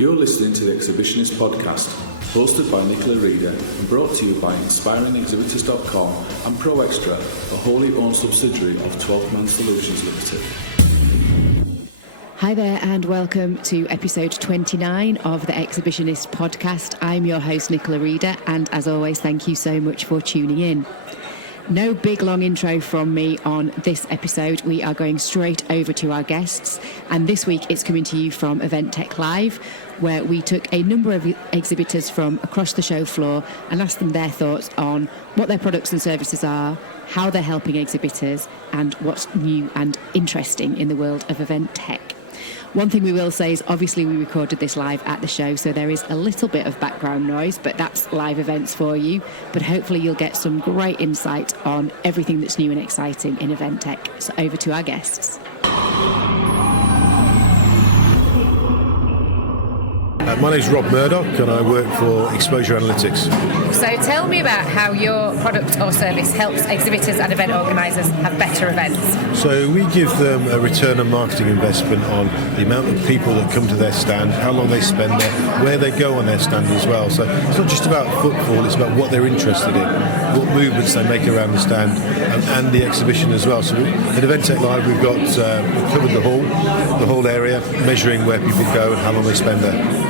You're listening to the Exhibitionist podcast, hosted by Nicola Reader and brought to you by inspiringexhibitors.com and Pro Extra, a wholly owned subsidiary of 12th Man Solutions Limited. Hi there and welcome to episode 29 of the Exhibitionist podcast. I'm your host Nicola Reader, and as always, thank you so much for tuning in. No big long intro from me on this episode. We are going straight over to our guests, and this week it's coming to you from Event Tech Live, where we took a number of exhibitors from across the show floor and asked them their thoughts on what their products and services are, how they're helping exhibitors, and what's new and interesting in the world of event tech. One thing we will say is obviously we recorded this live at the show, so there is a little bit of background noise, but that's live events for you. But hopefully you'll get some great insight on everything that's new and exciting in event tech. So over to our guests. My name's Rob Murdoch and I work for Exposure Analytics. So tell me about how your product or service helps exhibitors and event organisers have better events. So we give them a return on marketing investment on the amount of people that come to their stand, how long they spend there, where they go on their stand as well. So it's not just about footfall, it's about what they're interested in, what movements they make around the stand and the exhibition as well. So at Event Tech Live we've covered the whole area, measuring where people go and how long they spend there.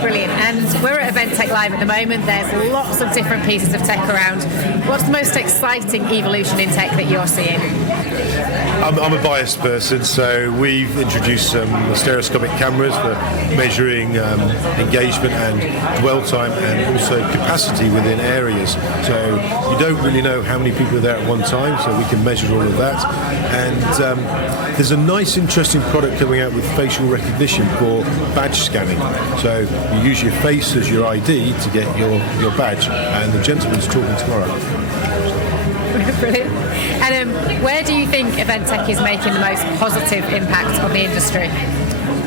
Brilliant. And we're at Event Tech Live at the moment. There's lots of different pieces of tech around. What's the most exciting evolution in tech that you're seeing? I'm a biased person, so we've introduced some stereoscopic cameras for measuring engagement and dwell time and also capacity within areas. So you don't really know how many people are there at one time, so we can measure all of that. And there's a nice, interesting product coming out with facial recognition for badge scanning. So you use your face as your ID to get your badge, and the gentleman's talking tomorrow. Brilliant. And where do you think event tech is making the most positive impact on the industry?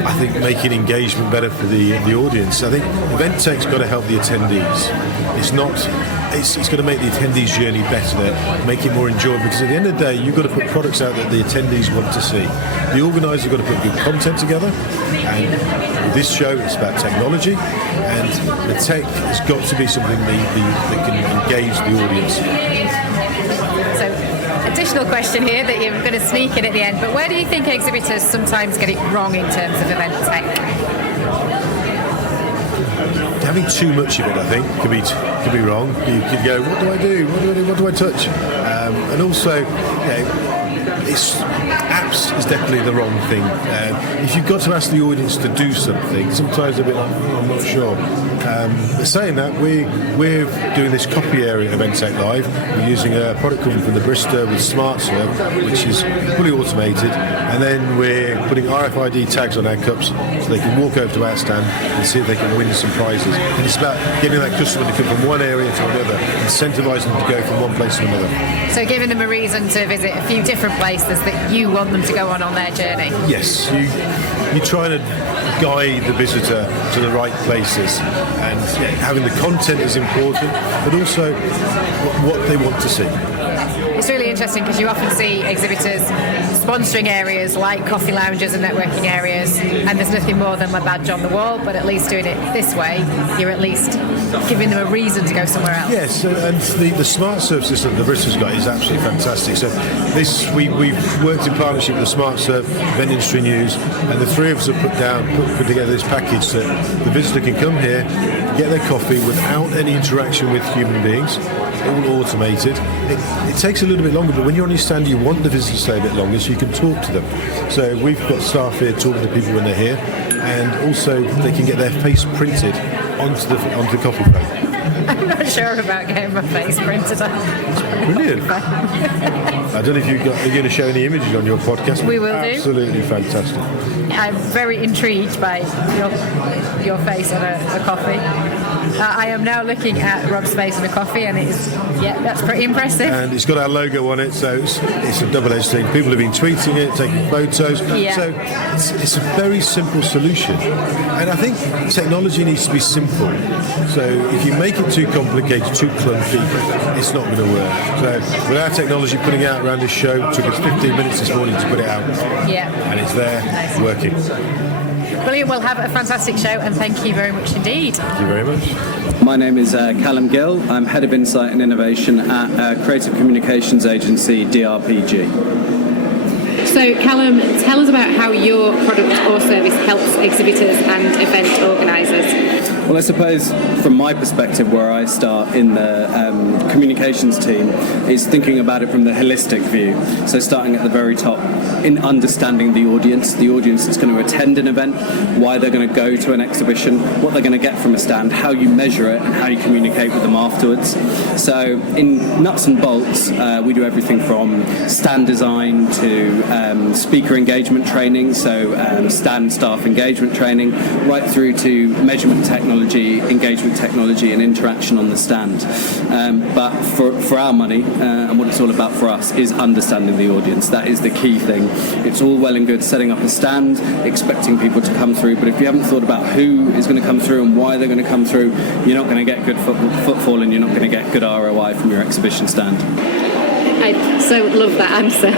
I think making engagement better for the audience. I think event tech's got to help the attendees. It's going to make the attendees' journey better, make it more enjoyable, because at the end of the day you've got to put products out that the attendees want to see. The organisers have got to put good content together, and with this show it's about technology, and the tech has got to be something that can engage the audience. Additional question here that you're going to sneak in at the end, but where do you think exhibitors sometimes get it wrong in terms of event tech? Having too much of it, I think, could be wrong. You could go, what do I do? What do I touch? And also, apps is definitely the wrong thing. If you've got to ask the audience to do something, sometimes they're a bit like, I'm not sure. Saying that, we're doing this copy area at Event Tech Live. We're using a product coming from the Bristol with SmartServe, which is fully automated, and then we're putting RFID tags on our cups so they can walk over to our stand and see if they can win some prizes. And it's about getting that customer to come from one area to another, incentivising them to go from one place to another. So giving them a reason to visit a few different places that you want them to go on their journey. Yes, you try to guide the visitor to the right places, and having the content is important, but also what they want to see. It's really interesting because you often see exhibitors sponsoring areas like coffee lounges and networking areas, and there's nothing more than my badge on the wall, but at least doing it this way, you're at least giving them a reason to go somewhere else. Yes, and the SmartServe system that the Bristol's got is absolutely fantastic. So we've worked in partnership with the SmartServe, Event Industry News, and the three of us have put together this package so that the visitor can come here, get their coffee without any interaction with human beings, all automated. It takes a little bit longer, but when you're on your stand you want the visitor to stay a bit longer so you can talk to them. So we've got staff here talking to people when they're here, and also they can get their face printed onto the coffee frame. I'm not sure about getting my face printed on. Brilliant. I don't know if are you going to show any images on your podcast? We will do. Absolutely fantastic. I'm very intrigued by your face on a coffee. I am now looking at Rob's face on a coffee, and that's pretty impressive. And it's got our logo on it, so it's a double-edged thing. People have been tweeting it, taking photos. Yeah. So it's a very simple solution. And I think technology needs to be simple. So if you make it too complicated, too clunky, it's not going to work. So with our technology putting out around this show, it took us 15 minutes this morning to put it out. Yeah. And it's there, working. Brilliant. We'll have a fantastic show, and thank you very much indeed. Thank you very much. My name is Callum Gill. I'm Head of Insight and Innovation at creative communications agency DRPG. So, Callum, tell us about how your product or service helps exhibitors and event organisers. Well, I suppose from my perspective, where I start in the communications team is thinking about it from the holistic view. So starting at the very top, in understanding the audience that's going to attend an event, why they're going to go to an exhibition, what they're going to get from a stand, how you measure it, and how you communicate with them afterwards. So in nuts and bolts, we do everything from stand design to speaker engagement training, so stand staff engagement training, right through to measurement technology, engagement technology, and interaction on the stand. But for our money, and what it's all about for us, is understanding the audience. That is the key thing. It's all well and good setting up a stand, expecting people to come through, but if you haven't thought about who is going to come through and why they're going to come through, you're not going to get good footfall, and you're not going to get good ROI from your exhibition stand. I so love that answer.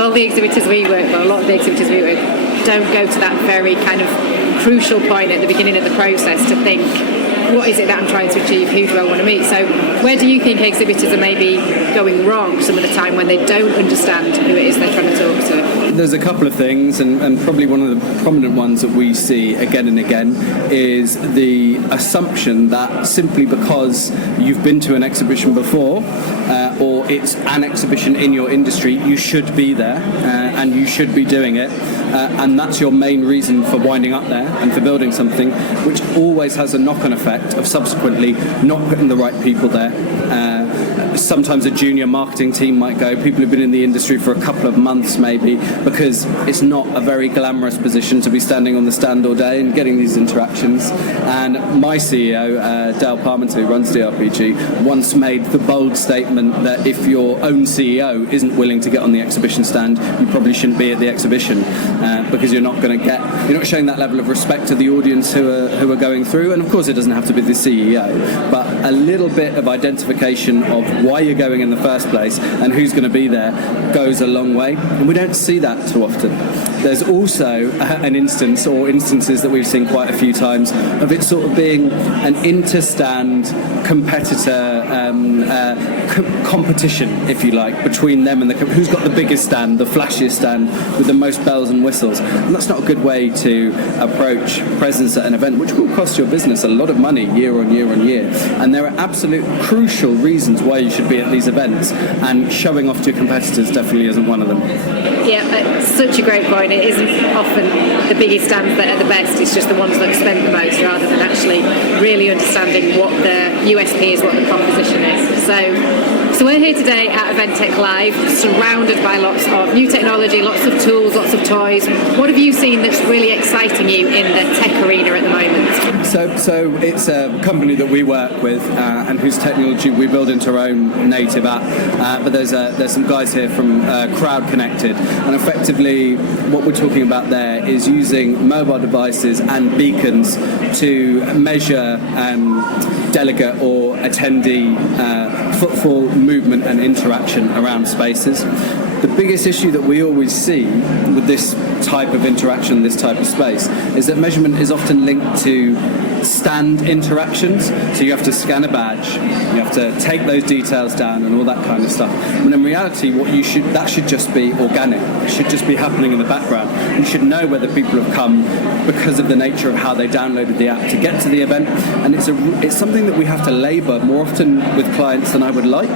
All the exhibitors we work with, a lot of the exhibitors we work with, don't go to that very kind of crucial point at the beginning of the process to think, what is it that I'm trying to achieve? Who do I want to meet? So where do you think exhibitors are maybe going wrong some of the time when they don't understand who it is they're trying to talk to? There's a couple of things, and probably one of the prominent ones that we see again and again is the assumption that simply because you've been to an exhibition before, or it's an exhibition in your industry, you should be there and you should be doing it. And that's your main reason for winding up there and for building something, which always has a knock-on effect of subsequently not putting the right people there. Sometimes a junior marketing team might go, people who've been in the industry for a couple of months maybe, because it's not a very glamorous position to be standing on the stand all day and getting these interactions. And my CEO, Dale Parmenter, who runs DRPG, once made the bold statement that if your own CEO isn't willing to get on the exhibition stand, you probably shouldn't be at the exhibition, because you're not showing that level of respect to the audience who are going through. And of course it doesn't have to be the CEO, but a little bit of identification of why you're going in the first place and who's going to be there goes a long way, and we don't see that too often. There's also an instance, or instances that we've seen quite a few times, of it sort of being an inter-stand competitor competition, if you like, between them and who's got the biggest stand, the flashiest stand with the most bells and whistles. And that's not a good way to approach presence at an event, which will cost your business a lot of money year on year on year. And there are absolute crucial reasons why you should be at these events, and showing off to your competitors definitely isn't one of them. Yeah, that's such a great point. It isn't often the biggest stands that are the best, it's just the ones that spend the most, rather than actually really understanding what the USP is, what the proposition is. So we're here today at Event-Tech Live, surrounded by lots of new technology, lots of tools, lots of toys. What have you seen that's really exciting you in the tech arena at the moment? So it's a company that we work with and whose technology we build into our own native app. But there's some guys here from Crowd Connected, and effectively what we're talking about there is using mobile devices and beacons to measure delegate or attendee footfall, movement and interaction around spaces. The biggest issue that we always see with this type of interaction, this type of space, is that measurement is often linked to stand interactions. So you have to scan a badge, you have to take those details down and all that kind of stuff. When in reality, that should just be organic. It should just be happening in the background. You should know whether people have come because of the nature of how they downloaded the app to get to the event. And it's something that we have to labour more often with clients than I would like.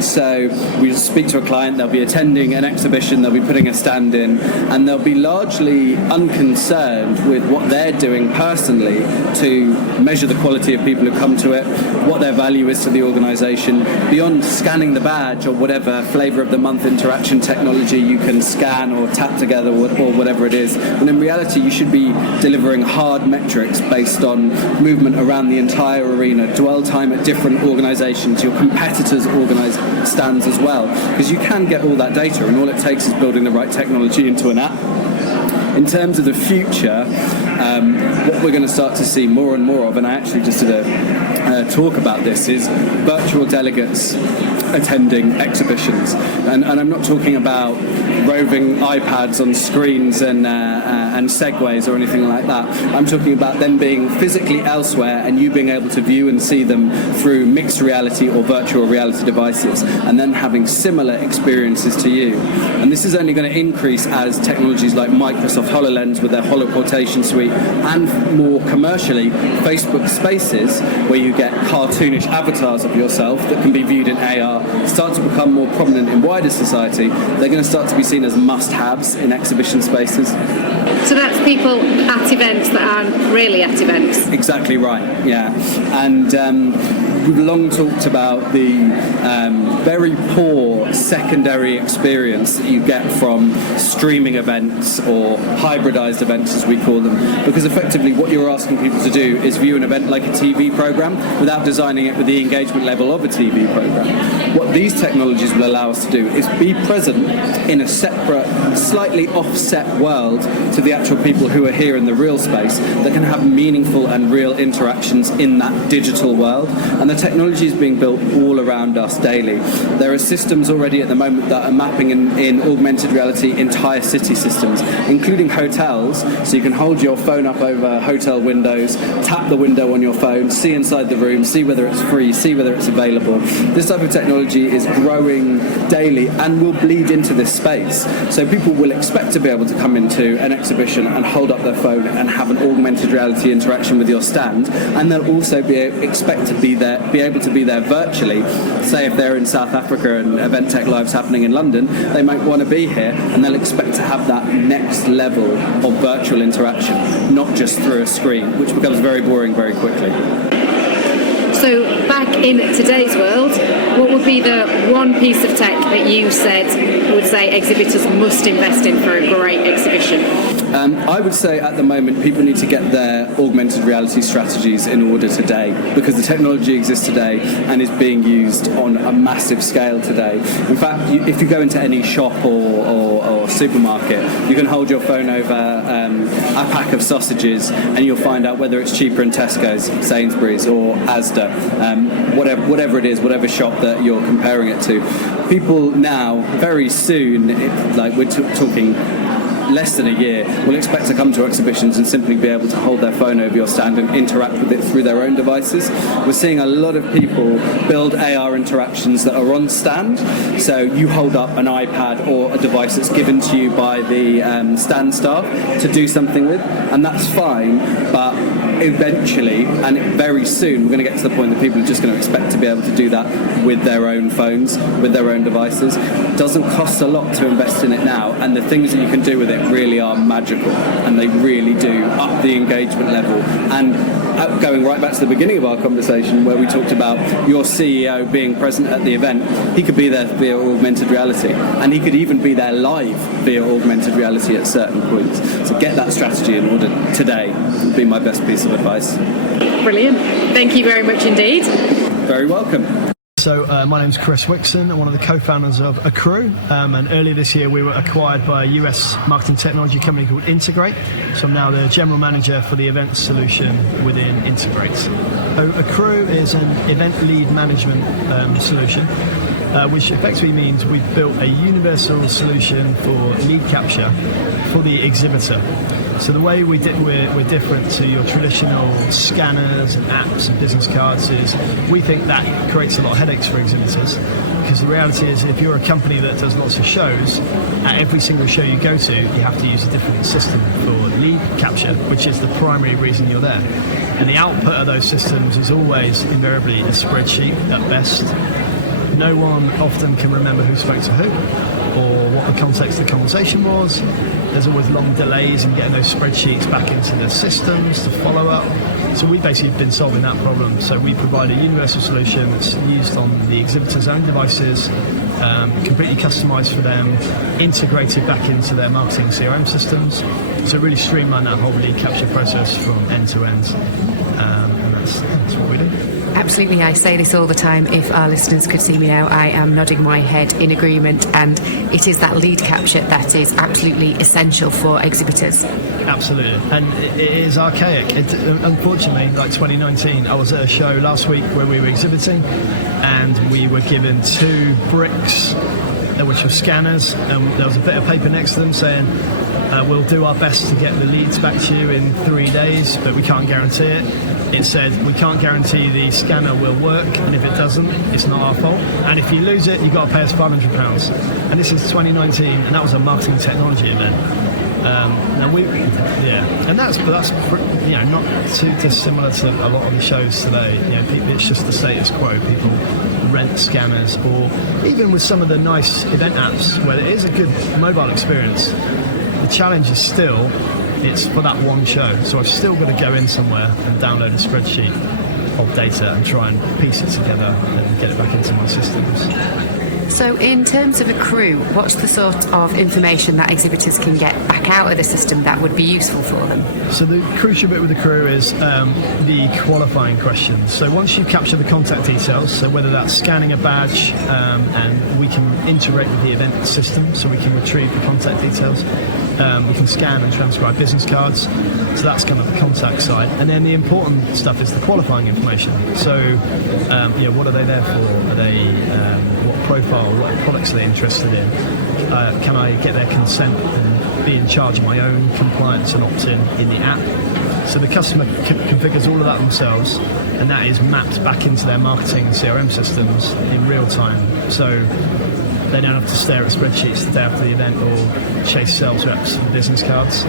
So we speak to a client, they'll be attending an exhibition, they'll be putting a stand in, and they'll be largely unconcerned with what they're doing personally to measure the quality of people who come to it, what their value is to the organisation, beyond scanning the badge or whatever flavour of the month interaction technology you can scan or tap together or whatever it is. When in reality you should be delivering hard metrics based on movement around the entire arena, dwell time at different organisations, your competitors' organised stands as well, because you can get all that data, and all it takes is building the right technology into an app. In terms of the future, what we're going to start to see more and more of, and I actually just did a talk about this, is virtual delegates attending exhibitions. And I'm not talking about roving iPads on screens and segways or anything like that. I'm talking about them being physically elsewhere and you being able to view and see them through mixed reality or virtual reality devices, and then having similar experiences to you. And this is only going to increase as technologies like Microsoft HoloLens with their holoportation suite, and more commercially Facebook Spaces, where you get cartoonish avatars of yourself that can be viewed in AR, start to become more prominent in wider society. They're going to start to be seen as must-haves in exhibition spaces. So that's people at events that aren't really at events. Exactly right, yeah. And we've long talked about the very poor secondary experience that you get from streaming events, or hybridized events as we call them, because effectively what you're asking people to do is view an event like a TV program without designing it with the engagement level of a TV program. What these technologies will allow us to do is be present in a separate, slightly offset world to the actual people who are here in the real space, that can have meaningful and real interactions in that digital world. And the technology is being built all around us daily. There are systems already at the moment that are mapping in augmented reality entire city systems, including hotels, so you can hold your phone up over hotel windows, tap the window on your phone, see inside the room, see whether it's free, see whether it's available. This type of technology is growing daily and will bleed into this space. So people will expect to be able to come into an exhibition and hold up their phone and have an augmented reality interaction with your stand, and they'll also expect to be able to be there virtually. Say if they're in South Africa and Event Tech Live's happening in London, they might want to be here, and they'll expect to have that next level of virtual interaction, not just through a screen, which becomes very boring very quickly. So back in today's world, what would be the one piece of tech that you would say exhibitors must invest in for a great exhibition? I would say at the moment people need to get their augmented reality strategies in order today, because the technology exists today and is being used on a massive scale today. In fact, if you go into any shop or supermarket, you can hold your phone over a pack of sausages and you'll find out whether it's cheaper in Tesco's, Sainsbury's or Asda, whatever it is, whatever shop that you're comparing it to. People now, very soon, we're talking less than a year, will expect to come to exhibitions and simply be able to hold their phone over your stand and interact with it through their own devices. We're seeing a lot of people build AR interactions that are on stand. So you hold up an iPad or a device that's given to you by the stand staff to do something with, and that's fine, but eventually, and very soon, we're going to get to the point that people are just going to expect to be able to do that with their own phones, with their own devices. It doesn't cost a lot to invest in it now, and the things that you can do with it really are magical, and they really do up the engagement level. And going right back to the beginning of our conversation where we talked about your CEO being present at the event, he could be there via augmented reality, and he could even be there live via augmented reality at certain points. So get that strategy in order today would be my best piece of advice. Brilliant. Thank you very much indeed. Very welcome. So my name's Chris Wixon, I'm one of the co-founders of Accrue, and earlier this year we were acquired by a US marketing technology company called Integrate. So I'm now the general manager for the event solution within Integrate. So Accrue is an event lead management solution, which effectively means we've built a universal solution for lead capture for the exhibitor. So the way we're different to your traditional scanners and apps and business cards is we think that creates a lot of headaches for exhibitors, because the reality is if you're a company that does lots of shows, at every single show you go to you have to use a different system for lead capture, which is the primary reason you're there. And the output of those systems is always invariably a spreadsheet at best. No one often can remember who spoke to who or what the context of the conversation was. There's always long delays in getting those spreadsheets back into the systems to follow up. So we've basically been solving that problem. So we provide a universal solution that's used on the exhibitor's own devices, completely customized for them, integrated back into their marketing CRM systems. So really streamline that whole lead capture process from end to end. And that's what we do. Absolutely, I say this all the time. If our listeners could see me now, I am nodding my head in agreement, and it is that lead capture that is absolutely essential for exhibitors. Absolutely, and it is archaic. Unfortunately, like 2019, I was at a show last week where we were exhibiting, and we were given 2 bricks which were scanners, and there was a bit of paper next to them saying, we'll do our best to get the leads back to you in 3 days, but we can't guarantee it. It said, we can't guarantee the scanner will work, and if it doesn't, it's not our fault. And if you lose it, you've got to pay us £500. And this is 2019, and that was a marketing technology event. And that's not too dissimilar to a lot of the shows today. It's just the status quo. People rent scanners, or even with some of the nice event apps where it is a good mobile experience. The challenge is still, it's for that one show. So I've still got to go in somewhere and download a spreadsheet of data and try and piece it together and get it back into my systems. So in terms of a crew, what's the sort of information that exhibitors can get back out of the system that would be useful for them? So the crucial bit with the crew is the qualifying questions. So once you capture the contact details, so whether that's scanning a badge, and we can integrate with the event system, so we can retrieve the contact details. We can scan and transcribe business cards, so that's kind of the contact side. And then the important stuff is the qualifying information. So, what are they there for? Are they what profile? What products are they interested in? Can I get their consent and be in charge of my own compliance and opt-in in the app? So the customer configures all of that themselves, and that is mapped back into their marketing and CRM systems in real time. So they don't have to stare at spreadsheets the day after the event or chase sales reps for business cards.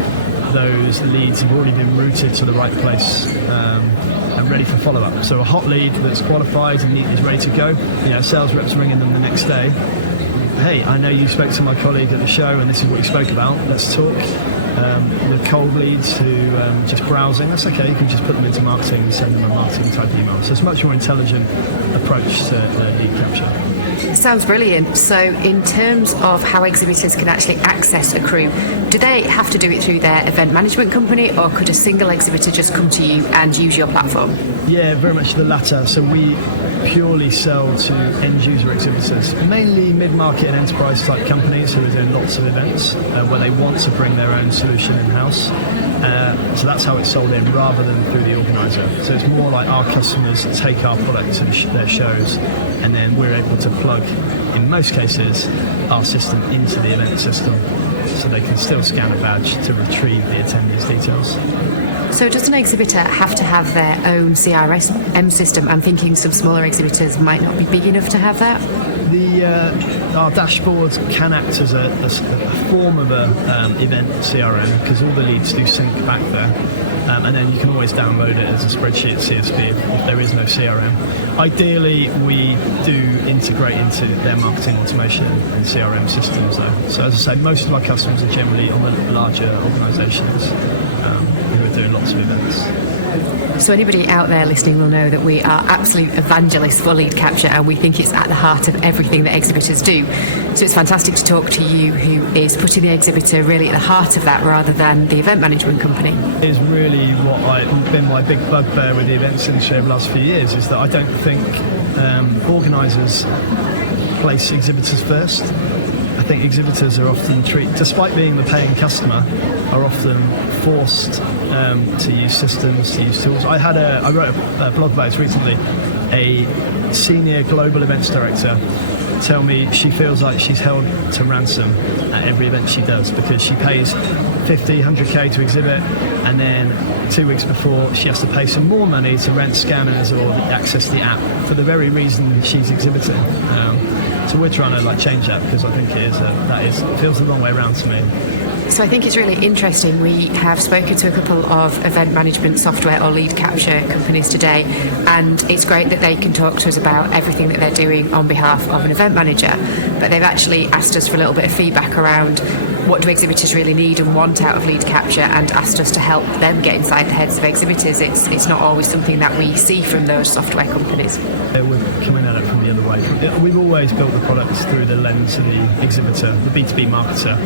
Those leads have already been routed to the right place and ready for follow-up. So a hot lead that's qualified and is ready to go, sales reps ringing them the next day. Hey, I know you spoke to my colleague at the show and this is what you spoke about, let's talk. The cold leads who just browsing, that's okay, you can just put them into marketing and send them a marketing type email. So it's a much more intelligent approach to lead capture. Sounds brilliant. So in terms of how exhibitors can actually access a crew, do they have to do it through their event management company, or could a single exhibitor just come to you and use your platform? Yeah, very much the latter. So we purely sell to end user exhibitors, mainly mid-market and enterprise type companies who are doing lots of events where they want to bring their own solution in-house. So that's how it's sold in, rather than through the organiser. So it's more like our customers take our product to their shows, and then we're able to plug, in most cases, our system into the event system, so they can still scan a badge to retrieve the attendees' details. So does an exhibitor have to have their own CRM system? I'm thinking some smaller exhibitors might not be big enough to have that. Our dashboards can act as a form of a event CRM, because all the leads do sync back there, and then you can always download it as a spreadsheet CSV if there is no CRM. Ideally, we do integrate into their marketing automation and CRM systems though. So as I say, most of our customers are generally on the larger organisations who are doing lots of events. So anybody out there listening will know that we are absolute evangelists for lead capture, and we think it's at the heart of everything that exhibitors do. So it's fantastic to talk to you, who is putting the exhibitor really at the heart of that rather than the event management company. Is really what been my big bugbear with the events industry over the last few years, is that I don't think organisers place exhibitors first. I think exhibitors are often despite being the paying customer, are often forced to use systems, to use tools. I wrote a blog about this recently. A senior global events director tell me she feels like she's held to ransom at every event she does, because she pays 50, 100k to exhibit, and then 2 weeks before she has to pay some more money to rent scanners or access the app for the very reason she's exhibiting. So we're trying to change that, because I think it feels the wrong way around to me. So I think it's really interesting. We have spoken to a couple of event management software or lead capture companies today, and it's great that they can talk to us about everything that they're doing on behalf of an event manager, but they've actually asked us for a little bit of feedback around what do exhibitors really need and want out of lead capture, and asked us to help them get inside the heads of exhibitors. It's not always something that we see from those software companies. We're coming at it from the other way. We've always built the products through the lens of the exhibitor, the B2B marketer,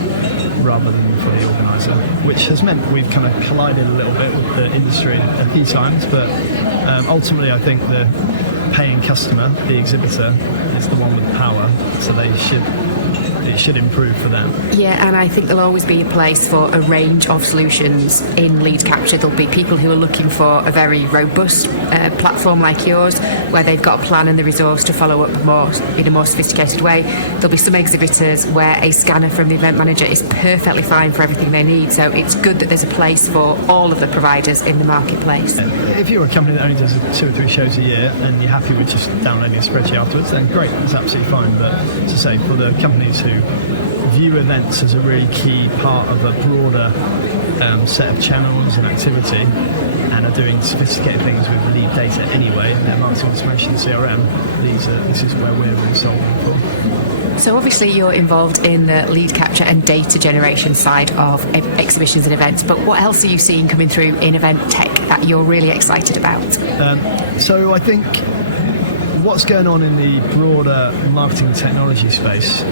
rather than for the organiser, which has meant we've kind of collided a little bit with the industry a few times, but ultimately I think the paying customer, the exhibitor, is the one with power, so they should it should improve for them. Yeah, and I think there'll always be a place for a range of solutions in lead capture. There'll be people who are looking for a very robust platform like yours, where they've got a plan and the resource to follow up in a more sophisticated way. There'll be some exhibitors where a scanner from the event manager is perfectly fine for everything they need. So it's good that there's a place for all of the providers in the marketplace. If you're a company that only does 2 or 3 shows a year and you're happy with just downloading a spreadsheet afterwards, then great, that's absolutely fine. But as I say, for the companies who view events as a really key part of a broader set of channels and activity, and are doing sophisticated things with lead data anyway, their marketing automation, CRM, this is where we're really solving for. So obviously you're involved in the lead capture and data generation side of exhibitions and events, but what else are you seeing coming through in event tech that you're really excited about? So I think what's going on in the broader marketing and technology space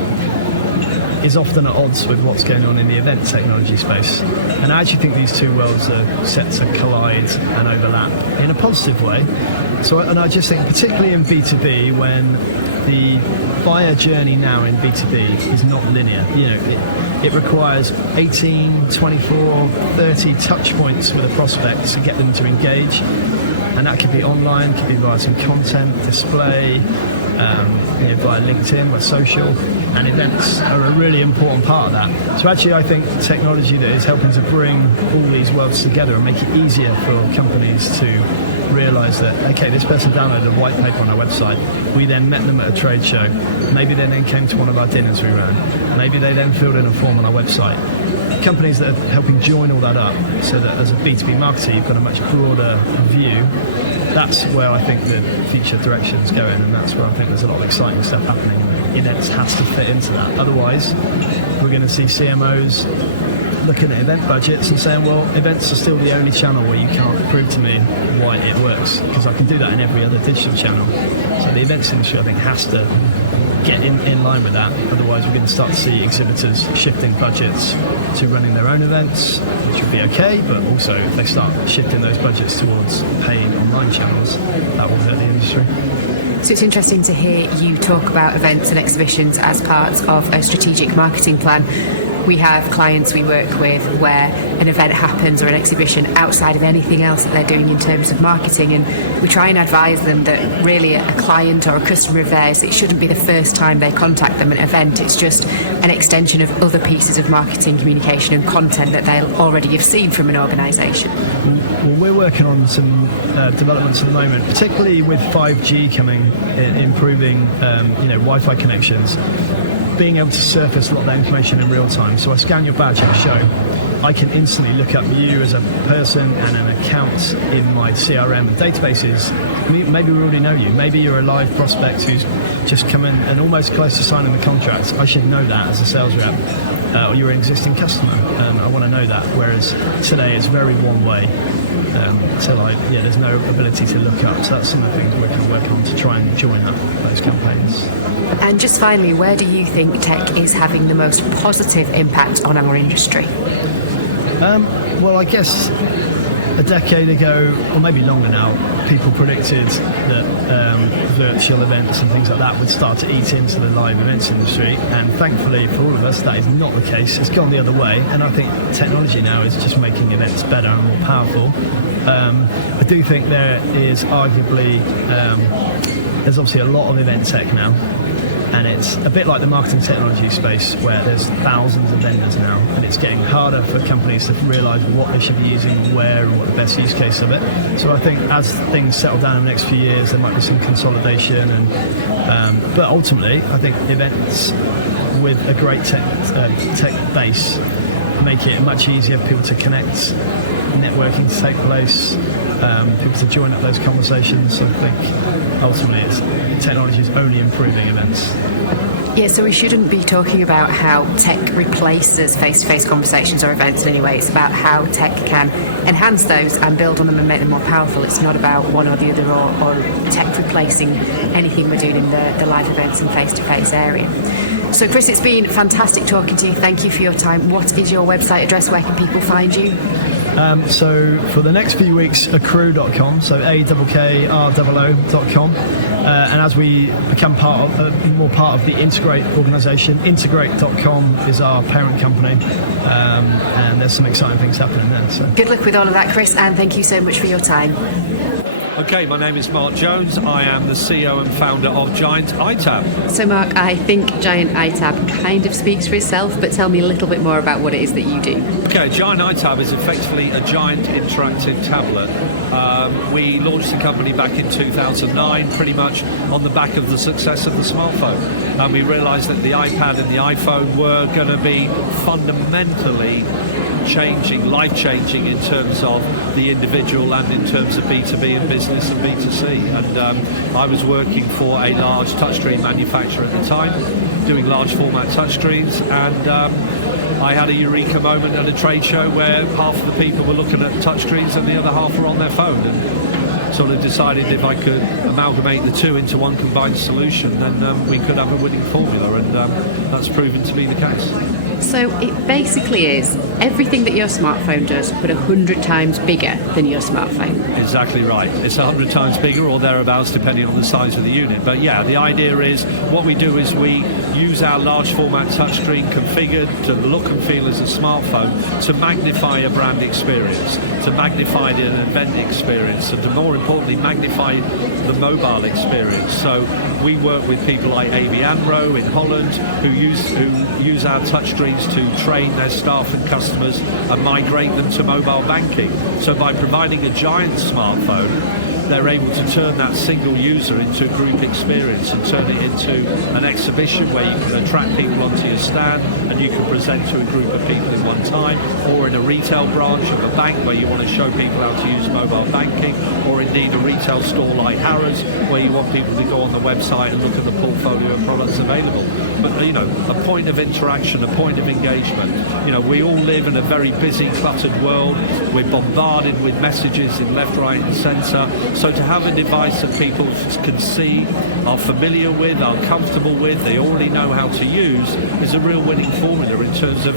is often at odds with what's going on in the event technology space. And I actually think these two worlds are set to collide and overlap in a positive way. And I just think, particularly in B2B, when the buyer journey now in B2B is not linear. It requires 18, 24, 30 touch points with a prospect to get them to engage. And that could be online, could be via some content, display, via LinkedIn, via social, and events are a really important part of that. So actually I think technology that is helping to bring all these worlds together and make it easier for companies to realise that, okay, this person downloaded a white paper on our website, we then met them at a trade show, maybe they then came to one of our dinners we ran, maybe they then filled in a form on our website. Companies that are helping join all that up so that as a B2B marketer you've got a much broader view. That's where I think the future direction's going, and that's where I think there's a lot of exciting stuff happening. Events has to fit into that. Otherwise, we're going to see CMOs looking at event budgets and saying, well, events are still the only channel where you can't prove to me why it works, because I can do that in every other digital channel. So the events industry, I think, has to get in line with that. Otherwise, we're going to start to see exhibitors shifting budgets to running their own events, which would be okay, but also if they start shifting those budgets towards paid online channels, that will hurt the industry. So it's interesting to hear you talk about events and exhibitions as part of a strategic marketing plan. We have clients we work with where an event happens or an exhibition outside of anything else that they're doing in terms of marketing, and we try and advise them that really a client or a customer of theirs, it shouldn't be the first time they contact them at an event. It's just an extension of other pieces of marketing, communication and content that they'll already have seen from an organisation. Well, we're working on some developments at the moment, particularly with 5G coming, improving Wi-Fi connections, being able to surface a lot of that information in real time. So I scan your badge at a show, I can instantly look up you as a person and an account in my CRM and databases. Maybe we already know you. Maybe you're a live prospect who's just come in and almost close to signing the contract. I should know that as a sales rep. Or you're an existing customer. I want to know that. Whereas today it's very one way. There's no ability to look up. So that's some of the things we're kind of working on to try and join up those campaigns. And just finally, where do you think tech is having the most positive impact on our industry? Well, I guess a decade ago, or maybe longer now, people predicted that virtual events and things like that would start to eat into the live events industry, and thankfully for all of us that is not the case. It's gone the other way, and I think technology now is just making events better and more powerful. I do think there is arguably there's obviously a lot of event tech now, and it's a bit like the marketing technology space where there's thousands of vendors now, and it's getting harder for companies to realise what they should be using and where and what the best use case of it. So I think as things settle down in the next few years, there might be some consolidation, but ultimately I think events with a great tech base make it much easier for people to connect, networking to take place, people to join up those conversations. So I think ultimately technology is only improving events. Yeah, so we shouldn't be talking about how tech replaces face-to-face conversations or events in any way. It's about how tech can enhance those and build on them and make them more powerful. It's not about one or the other or tech replacing anything we're doing in the live events and face-to-face area. So Chris, it's been fantastic talking to you. Thank you for your time. What is your website address? Where can people find you? So for the next few weeks, accrue.com, so AKKROO.com, and as we become more part of the Integrate organisation, integrate.com is our parent company, and there's some exciting things happening there. So good luck with all of that, Chris, and thank you so much for your time. Okay, my name is Mark Jones. I am the CEO and founder of Giant iTab. So Mark, I think Giant iTab kind of speaks for itself, but tell me a little bit more about what it is that you do. Okay, Giant iTab is effectively a giant interactive tablet. We launched the company back in 2009, pretty much on the back of the success of the smartphone. And we realised that the iPad and the iPhone were going to be fundamentally life-changing in terms of the individual and in terms of B2B and business and B2C. And I was working for a large touchscreen manufacturer at the time, doing large format touchscreens, and I had a eureka moment at a trade show where half of the people were looking at touchscreens and the other half were on their phone, and sort of decided if I could amalgamate the two into one combined solution, then we could have a winning formula, and that's proven to be the case. So it basically is everything that your smartphone does, but 100 times bigger than your smartphone. Exactly right. It's 100 times bigger or thereabouts, depending on the size of the unit. But yeah, the idea is what we do is we use our large format touchscreen configured to look and feel as a smartphone to magnify a brand experience, to magnify an event experience, and to more importantly magnify the mobile experience. So we work with people like ABN AMRO in Holland who use our touchscreens to train their staff and customers and migrate them to mobile banking. So by providing a giant smartphone, they're able to turn that single user into a group experience and turn it into an exhibition where you can attract people onto your stand and you can present to a group of people in one time, or in a retail branch of a bank where you want to show people how to use mobile banking, or indeed a retail store like Harrods where you want people to go on the website and look at the portfolio of products available. But, a point of interaction, a point of engagement. We all live in a very busy, cluttered world. We're bombarded with messages in left, right and centre. So to have a device that people can see, are familiar with, are comfortable with, they already know how to use, is a real winning formula in terms of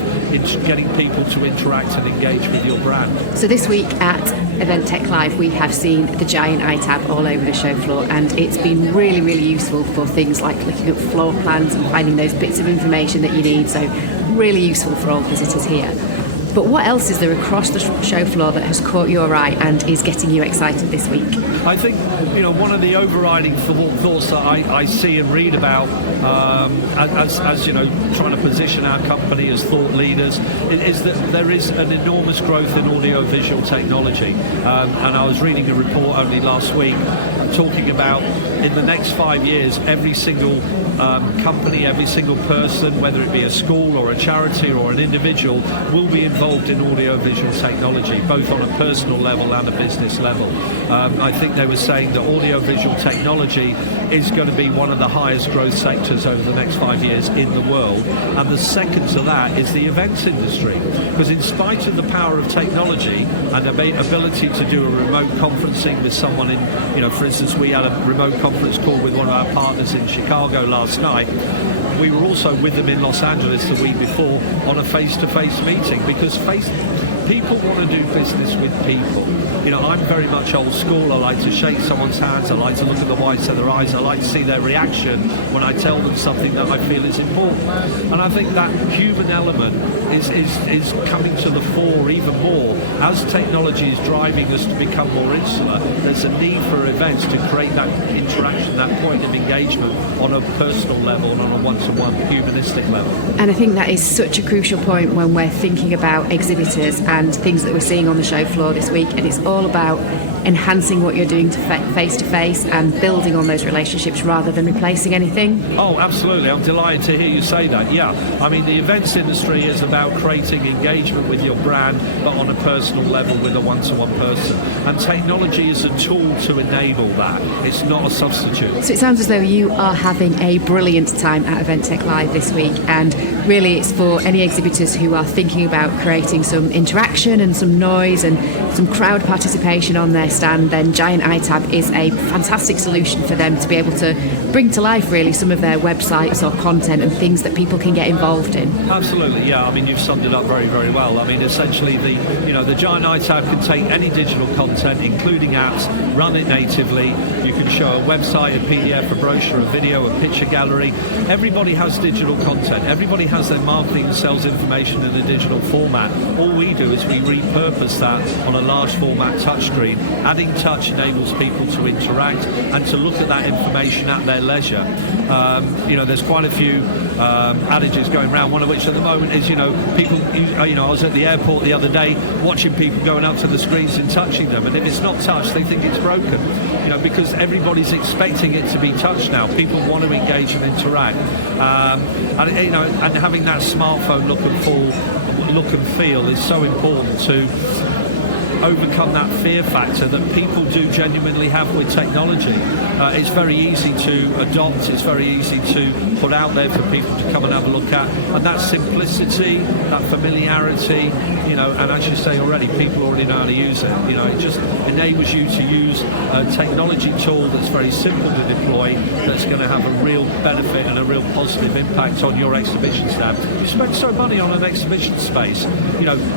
getting people to interact and engage with your brand. So this week at Event Tech Live, we have seen the Giant iTab all over the show floor, and it's been really, really useful for things like looking at floor plans and finding those bits of information that you need. So really useful for all visitors here. But what else is there across the show floor that has caught your eye and is getting you excited this week? I think, one of the overriding thoughts that I see and read about as trying to position our company as thought leaders is that there is an enormous growth in audio-visual technology. And I was reading a report only last week talking about in the next 5 years, every single company, every single person, whether it be a school or a charity or an individual, will be involved in audio-visual technology, both on a personal level and a business level. I think they were saying that audio-visual technology is going to be one of the highest growth sectors over the next 5 years in the world. And the second to that is the events industry. Because in spite of the power of technology and the ability to do a remote conferencing with someone in, for instance, we had a remote conference call with one of our partners in Chicago last night. We were also with them in Los Angeles the week before on a face-to-face meeting, because people want to do business with people. I'm very much old school. I like to shake someone's hands. I like to look at the whites of their eyes. I like to see their reaction when I tell them something that I feel is important. And I think that human element is coming to the fore even more. As technology is driving us to become more insular, there's a need for events to create that interaction, that point of engagement on a personal level and on a one-to-one humanistic level. And I think that is such a crucial point when we're thinking about exhibitors and things that we're seeing on the show floor this week, and it's all about enhancing what you're doing to face-to-face and building on those relationships rather than replacing anything. Oh, absolutely. I'm delighted to hear you say that. Yeah. I mean, the events industry is about creating engagement with your brand, but on a personal level with a one-to-one person. And technology is a tool to enable that. It's not a substitute. So it sounds as though you are having a brilliant time at Event Tech Live this week, and really it's for any exhibitors who are thinking about creating some interaction and some noise and some crowd participation on their stand. Then Giant iTab is a fantastic solution for them to be able to bring to life really some of their websites or content and things that people can get involved in. Absolutely, yeah. I mean, you've summed it up very, very well. I mean, essentially, the Giant iTab can take any digital content, including apps, run it natively. You can show a website, a PDF, a brochure, a video, a picture gallery. Everybody has digital content. Everybody has their marketing and sales information in a digital format. All we do is we repurpose that on a large format touchscreen. Adding touch enables people to interact and to look at that information at their leisure. There's quite a few adages going around, one of which at the moment is, people, I was at the airport the other day watching people going up to the screens and touching them, and if it's not touched, they think it's broken, because everybody's expecting it to be touched now. People want to engage and interact. And having that smartphone look and feel is so important to overcome that fear factor that people do genuinely have with technology. It's very easy to adopt, it's very easy to put out there for people to come and have a look at, and that simplicity, that familiarity, and as you say already, people already know how to use it. It just enables you to use a technology tool that's very simple to deploy, that's going to have a real benefit and a real positive impact on your exhibition stand. You spend so much money on an exhibition space,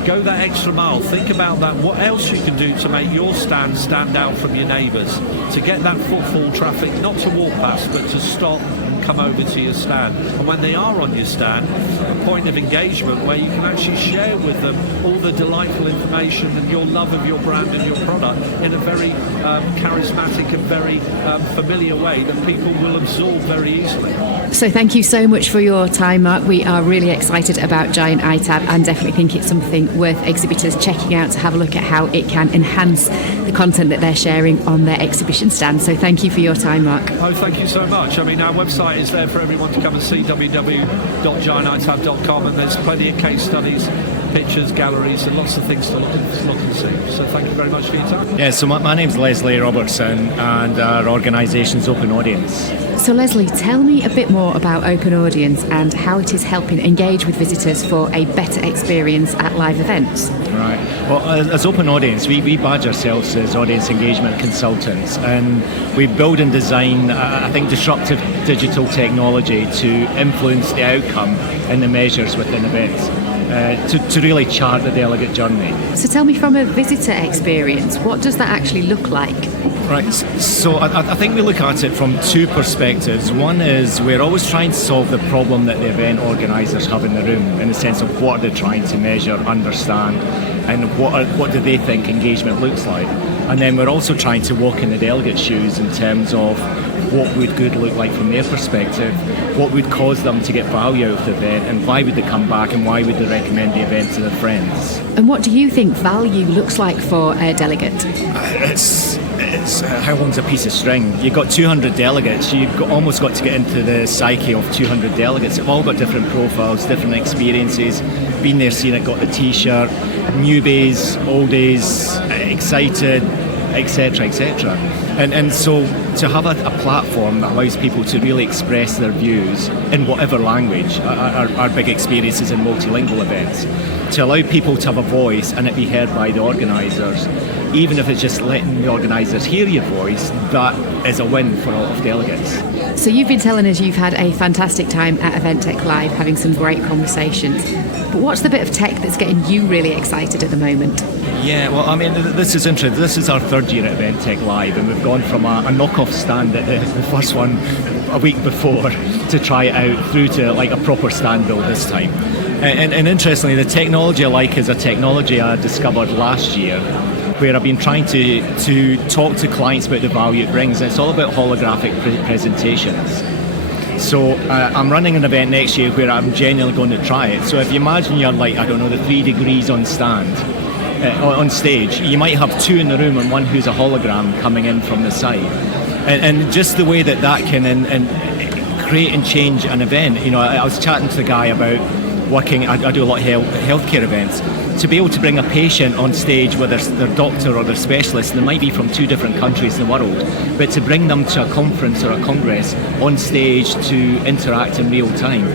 go that extra mile, think about that, what else you can do to make your stand out from your neighbours, to get that footfall traffic not to walk past but to stop and come over to your stand. And when they are on your stand, a point of engagement where you can actually share with them all the delightful information and your love of your brand and your product in a very charismatic and very familiar way that people will absorb very easily. So thank you so much for your time, Mark. We are really excited about Giant iTab and definitely think it's something worth exhibitors checking out to have a look at how it can enhance the content that they're sharing on their exhibition stand. So thank you for your time, Mark. Oh, thank you so much. I mean, our website is there for everyone to come and see, www.giantitab.com, and there's plenty of case studies, pictures, galleries, and lots of things to look and see. So thank you very much for your time. Yeah, so my name's Leslie Robertson, and our organisation's Open Audience. So Leslie, tell me a bit more about Open Audience and how it is helping engage with visitors for a better experience at live events. Right. Well, as Open Audience, we badge ourselves as audience engagement consultants, and we build and design, I think, disruptive digital technology to influence the outcome and the measures within events. To really chart the delegate journey. So tell me, from a visitor experience, what does that actually look like? Right, so I think we look at it from two perspectives. One is we're always trying to solve the problem that the event organisers have in the room, in the sense of what they're trying to measure, understand, and what do they think engagement looks like. And then we're also trying to walk in the delegate's shoes in terms of what would good look like from their perspective, what would cause them to get value out of the event, and why would they come back, and why would they recommend the event to their friends. And what do you think value looks like for a delegate? It's how long's a piece of string? You've got 200 delegates, you've almost got to get into the psyche of 200 delegates. They've all got different profiles, different experiences, been there, seen it, got the t-shirt, newbies, oldies, excited, etc., etc. And so to have a platform that allows people to really express their views in whatever language, our big experiences in multilingual events, to allow people to have a voice and it be heard by the organisers, even if it's just letting the organisers hear your voice, that is a win for a lot of delegates. So you've been telling us you've had a fantastic time at Event Tech Live, having some great conversations. But what's the bit of tech that's getting you really excited at the moment? Yeah, well, I mean, this is interesting. This is our third year at Event Tech Live, and we've gone from a knockoff stand at the first one a week before to try it out, through to like a proper stand build this time. And interestingly, the technology I like is a technology I discovered last year, where I've been trying to talk to clients about the value it brings. It's all about holographic presentations. So I'm running an event next year where I'm genuinely going to try it. So if you imagine you're like, I don't know, the 3 degrees on stage, you might have 2 in the room and one who's a hologram coming in from the side. And just the way that can create and change an event. I was chatting to the guy about working, I do a lot of healthcare events, to be able to bring a patient on stage, whether it's their doctor or their specialist, they might be from 2 different countries in the world, but to bring them to a conference or a congress on stage to interact in real time,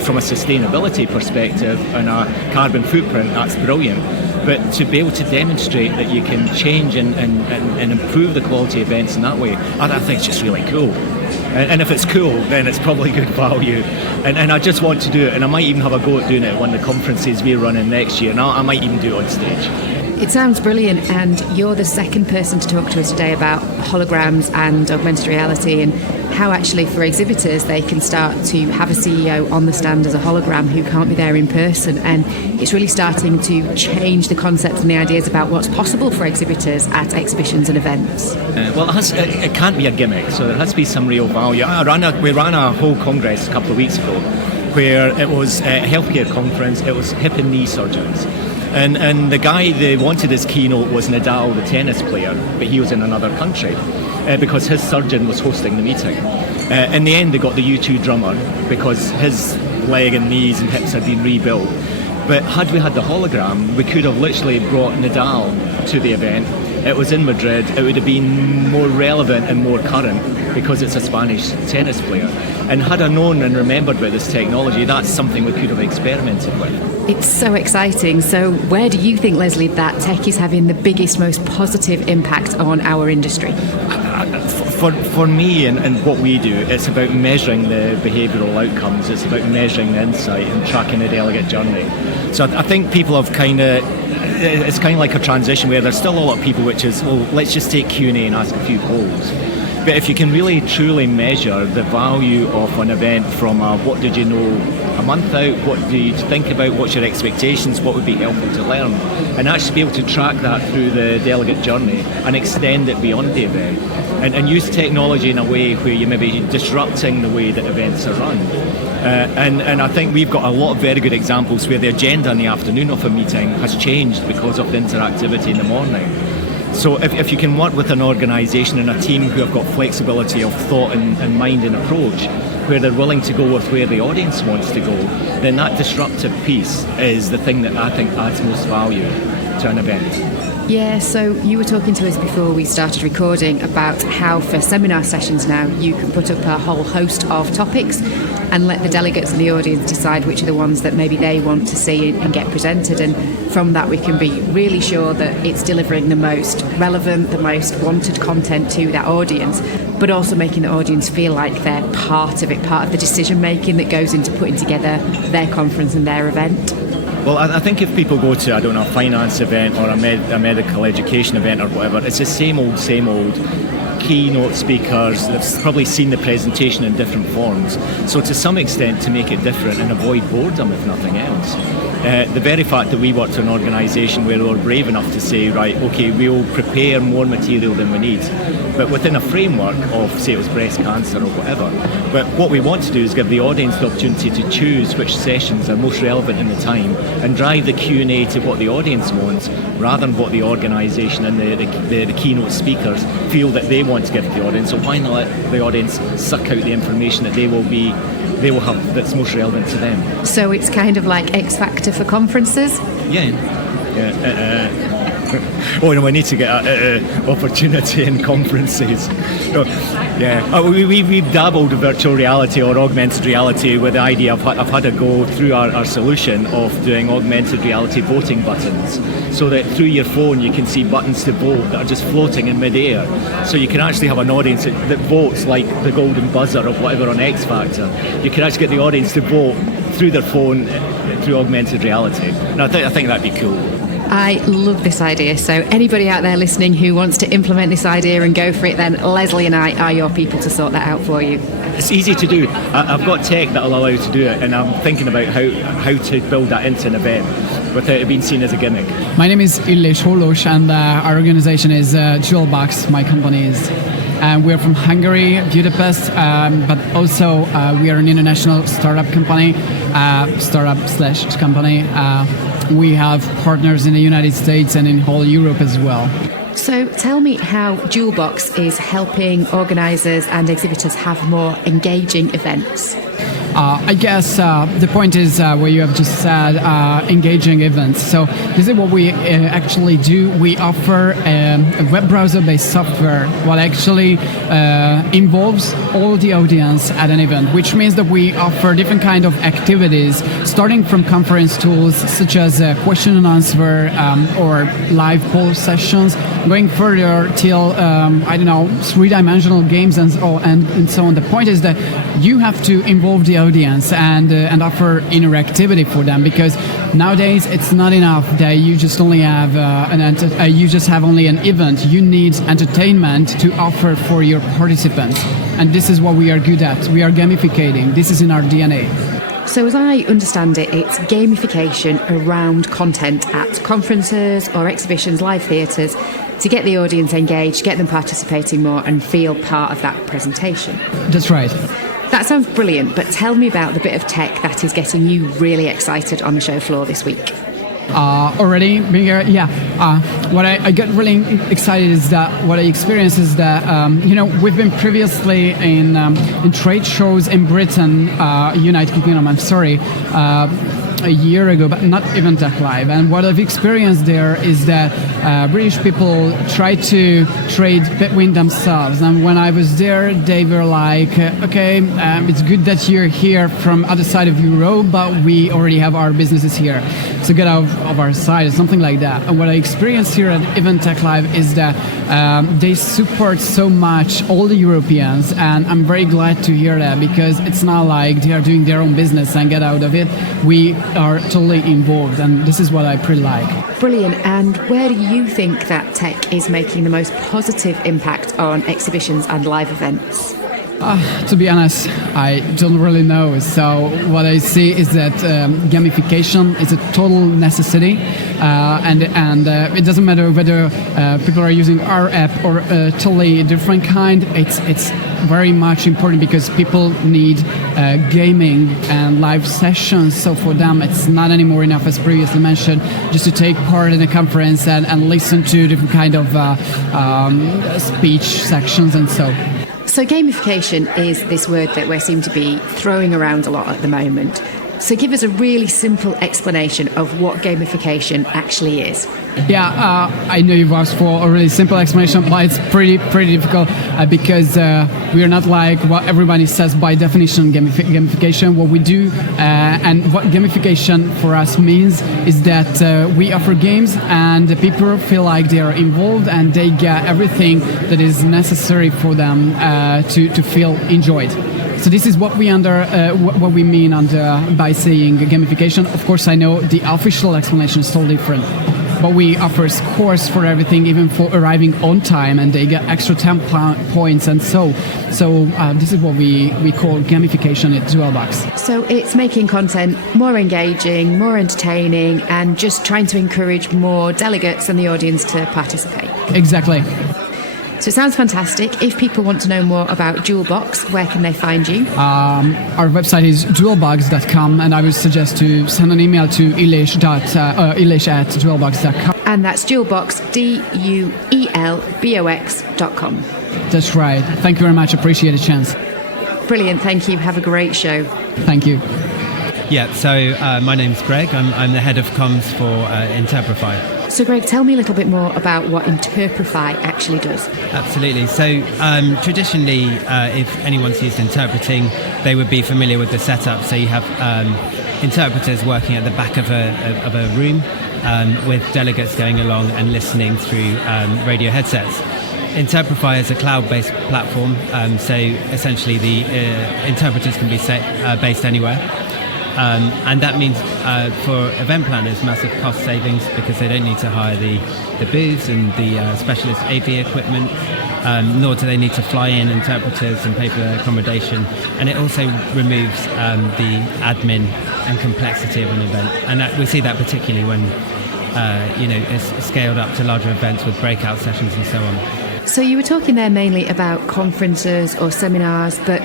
from a sustainability perspective and a carbon footprint, that's brilliant. But to be able to demonstrate that you can change and improve the quality of events in that way, I think it's just really cool. And if it's cool, then it's probably good value. And I just want to do it, and I might even have a go at doing it at one of the conferences we're running next year, and I might even do it on stage. It sounds brilliant, and you're the second person to talk to us today about holograms and augmented reality, and how actually for exhibitors they can start to have a CEO on the stand as a hologram who can't be there in person, and it's really starting to change the concepts and the ideas about what's possible for exhibitors at exhibitions and events. Well, it can't be a gimmick, so there has to be some real value. We ran a whole congress a couple of weeks ago where it was a healthcare conference, it was hip and knee surgeons. And the guy they wanted his keynote was Nadal, the tennis player, but he was in another country because his surgeon was hosting the meeting. In the end, they got the U2 drummer because his leg and knees and hips had been rebuilt. But had we had the hologram, we could have literally brought Nadal to the event. It was in Madrid. It would have been more relevant and more current because it's a Spanish tennis player. And had I known and remembered about this technology, that's something we could have experimented with. It's so exciting. So where do you think, Leslie, that tech is having the biggest, most positive impact on our industry? For me and what we do, it's about measuring the behavioural outcomes. It's about measuring the insight and tracking the delegate journey. So I think people have it's kind of like a transition where there's still a lot of people which is, well, let's just take Q&A and ask a few polls. But if you can really truly measure the value of an event from what did you know a month out, what do you think about, what's your expectations, what would be helpful to learn, and actually be able to track that through the delegate journey and extend it beyond the event, and use technology in a way where you may be disrupting the way that events are run. And I think we've got a lot of very good examples where the agenda in the afternoon of a meeting has changed because of the interactivity in the morning. So if you can work with an organisation and a team who have got flexibility of thought and mind and approach, where they're willing to go with where the audience wants to go, then that disruptive piece is the thing that I think adds most value to an event. Yeah, so you were talking to us before we started recording about how for seminar sessions now you can put up a whole host of topics and let the delegates and the audience decide which are the ones that maybe they want to see and get presented, and from that we can be really sure that it's delivering the most relevant, the most wanted content to that audience, but also making the audience feel like they're part of it, part of the decision making that goes into putting together their conference and their event. Well, I think if people go to, a finance event or a medical education event or whatever, it's the same old keynote speakers. They've probably seen the presentation in different forms. So to some extent, to make it different and avoid boredom, if nothing else. The very fact that we worked for an organisation where we were brave enough to say, right, okay, we'll prepare more material than we need, but within a framework of, say it was breast cancer or whatever. But what we want to do is give the audience the opportunity to choose which sessions are most relevant in the time and drive the Q&A to what the audience wants, rather than what the organisation and the keynote speakers feel that they want to give to the audience. So why not let the audience suck out the information that they will have that's most relevant to them? So it's kind of like X Factor for conferences? Yeah. Oh no, we need to get opportunity in conferences. We've dabbled with virtual reality or augmented reality with the idea I've had a go through our solution of doing augmented reality voting buttons, so that through your phone you can see buttons to vote that are just floating in mid-air. So you can actually have an audience that votes like the golden buzzer of whatever on X Factor. You can actually get the audience to vote through their phone through augmented reality. And I think that'd be cool. I love this idea. So anybody out there listening who wants to implement this idea and go for it, then Leslie and I are your people to sort that out for you. It's easy to do. I've got tech that will allow you to do it, and I'm thinking about how to build that into an event without it being seen as a gimmick. My name is Illich Holosh, and our organization is Jewelbox. My company is. We're from Hungary, Budapest, but also we are an international startup company, startup/company. We have partners in the United States and in whole Europe as well. So tell me how Jewelbox is helping organisers and exhibitors have more engaging events. I guess the point is where you have just said engaging events. So this is what we actually do. We offer a web browser-based software what actually involves all the audience at an event, which means that we offer different kind of activities, starting from conference tools such as question and answer or live poll sessions, going further till I don't know, three-dimensional games and so on. The point is that you have to involve the audience and offer interactivity for them, because nowadays it's not enough that you just only have you just have only an event. You need entertainment to offer for your participants, and this is what we are good at. We are gamificating. This is in our DNA. So as I understand it, it's gamification around content at conferences or exhibitions, live theatres, to get the audience engaged, get them participating more and feel part of that presentation. That's right. That sounds brilliant, but tell me about the bit of tech that is getting you really excited on the show floor this week. Already being here, what I get really excited is that what I experience is that we've been previously in trade shows in Britain, United Kingdom. I'm sorry. A year ago, but not even Tech Live. And what I've experienced there is that British people try to trade between themselves. And when I was there, they were like, okay, it's good that you're here from other side of Europe, but we already have our businesses here. So get out of our side, or something like that. And what I experienced here at Event Tech Live is that they support so much all the Europeans. And I'm very glad to hear that, because it's not like they are doing their own business and get out of it. We are totally involved, and this is what I pretty like. Brilliant. And where do you think that tech is making the most positive impact on exhibitions and live events? To be honest, I don't really know. So what I see is that gamification is a total necessity, and it doesn't matter whether people are using our app or a totally different kind. It's very much important, because people need gaming and live sessions. So for them, it's not anymore enough, as previously mentioned, just to take part in a conference and listen to different kind of speech sections and so. So gamification is this word that we seem to be throwing around a lot at the moment. So give us a really simple explanation of what gamification actually is. Yeah, I know you've asked for a really simple explanation, but it's pretty difficult because we are not like what everybody says by definition gamification. What we do and what gamification for us means is that we offer games and the people feel like they are involved and they get everything that is necessary for them to feel enjoyed. So this is what we what we mean by saying gamification. Of course, I know the official explanation is totally different, but we offer scores for everything, even for arriving on time, and they get extra 10 points and so. So this is what we call gamification at Jewelbox. So it's making content more engaging, more entertaining, and just trying to encourage more delegates and the audience to participate. Exactly. So it sounds fantastic. If people want to know more about Jewelbox, where can they find you? Our website is jewelbox.com, and I would suggest to send an email to ilish@jewelbox.com. And that's Jewelbox, DUELBOX.com. That's right. Thank you very much. Appreciate the chance. Brilliant. Thank you. Have a great show. Thank you. Yeah, so my name's Greg. I'm the head of comms for Interprify. So Greg, tell me a little bit more about what Interprify actually does. Absolutely. So traditionally, if anyone's used interpreting, they would be familiar with the setup. So you have interpreters working at the back of a room with delegates going along and listening through radio headsets. Interprify is a cloud-based platform, so essentially the interpreters can be based anywhere. And that means for event planners, massive cost savings because they don't need to hire the booths and the specialist AV equipment, nor do they need to fly in interpreters and pay for their accommodation. And it also removes the admin and complexity of an event. And we see that particularly when it's scaled up to larger events with breakout sessions and so on. So you were talking there mainly about conferences or seminars, but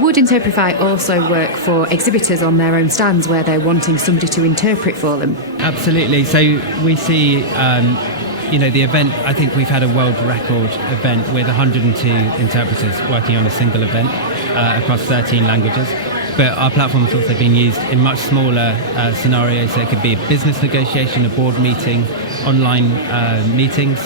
would Interprify also work for exhibitors on their own stands where they're wanting somebody to interpret for them? Absolutely. So we see, the event, I think we've had a world record event with 102 interpreters working on a single event across 13 languages. but our platform's also been used in much smaller scenarios. So it could be a business negotiation, a board meeting, online meetings,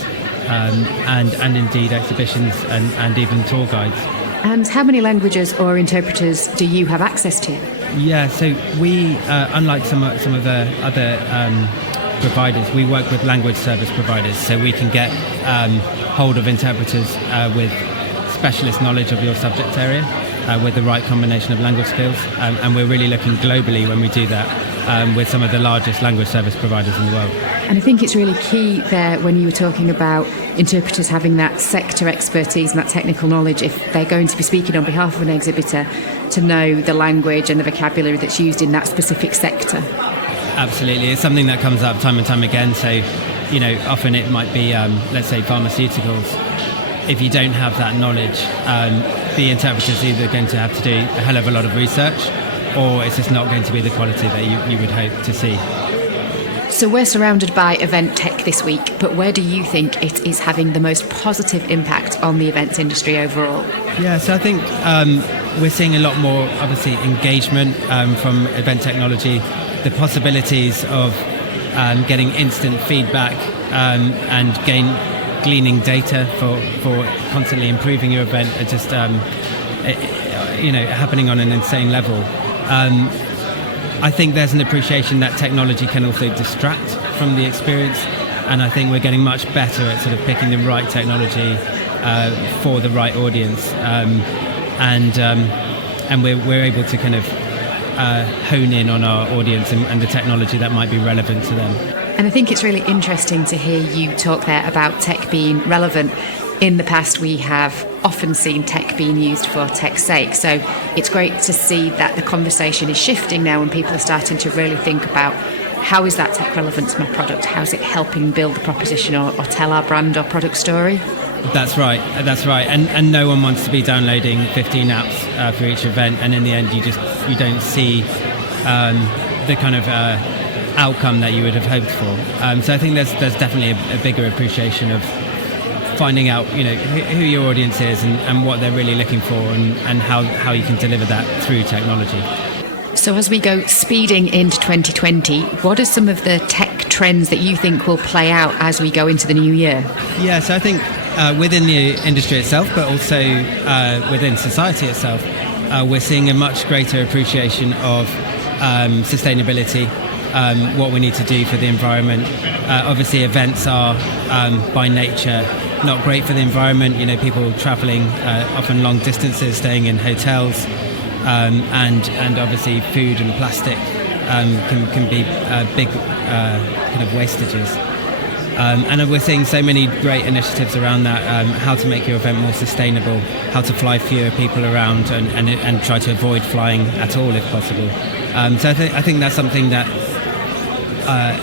and indeed exhibitions and even tour guides. And how many languages or interpreters do you have access to? Yeah, so we, unlike some of the other providers, we work with language service providers, so we can get hold of interpreters with specialist knowledge of your subject area, with the right combination of language skills, and we're really looking globally when we do that with some of the largest language service providers in the world. And I think it's really key there when you were talking about interpreters having that sector expertise and that technical knowledge, if they're going to be speaking on behalf of an exhibitor, to know the language and the vocabulary that's used in that specific sector. Absolutely, it's something that comes up time and time again. So, you know, often it might be, let's say, pharmaceuticals. If you don't have that knowledge, the interpreter's either going to have to do a hell of a lot of research, or it's just not going to be the quality that you would hope to see. So we're surrounded by event tech this week, but where do you think it is having the most positive impact on the events industry overall? Yeah, so I think we're seeing a lot more, obviously, engagement from event technology, the possibilities of getting instant feedback and gleaning data for constantly improving your event are just happening on an insane level. I think there's an appreciation that technology can also distract from the experience, and I think we're getting much better at sort of picking the right technology for the right audience, and we're able to kind of hone in on our audience and the technology that might be relevant to them. And I think it's really interesting to hear you talk there about tech being relevant. In the past, we have often seen tech being used for tech's sake. So it's great to see that the conversation is shifting now and people are starting to really think about how is that tech relevant to my product? How is it helping build the proposition or tell our brand or product story? That's right. And no one wants to be downloading 15 apps for each event. And in the end, you don't see the kind of outcome that you would have hoped for. So I think there's definitely a bigger appreciation of finding out, you know, who your audience is and what they're really looking for and how you can deliver that through technology. So as we go speeding into 2020, what are some of the tech trends that you think will play out as we go into the new year? Yeah, so I think within the industry itself, but also within society itself, we're seeing a much greater appreciation of sustainability, what we need to do for the environment. Obviously, events are by nature not great for the environment. You know, people travelling often long distances, staying in hotels, and obviously food and plastic can be big kind of wastages. And we're seeing so many great initiatives around that, how to make your event more sustainable, how to fly fewer people around and try to avoid flying at all if possible. So I think that's something that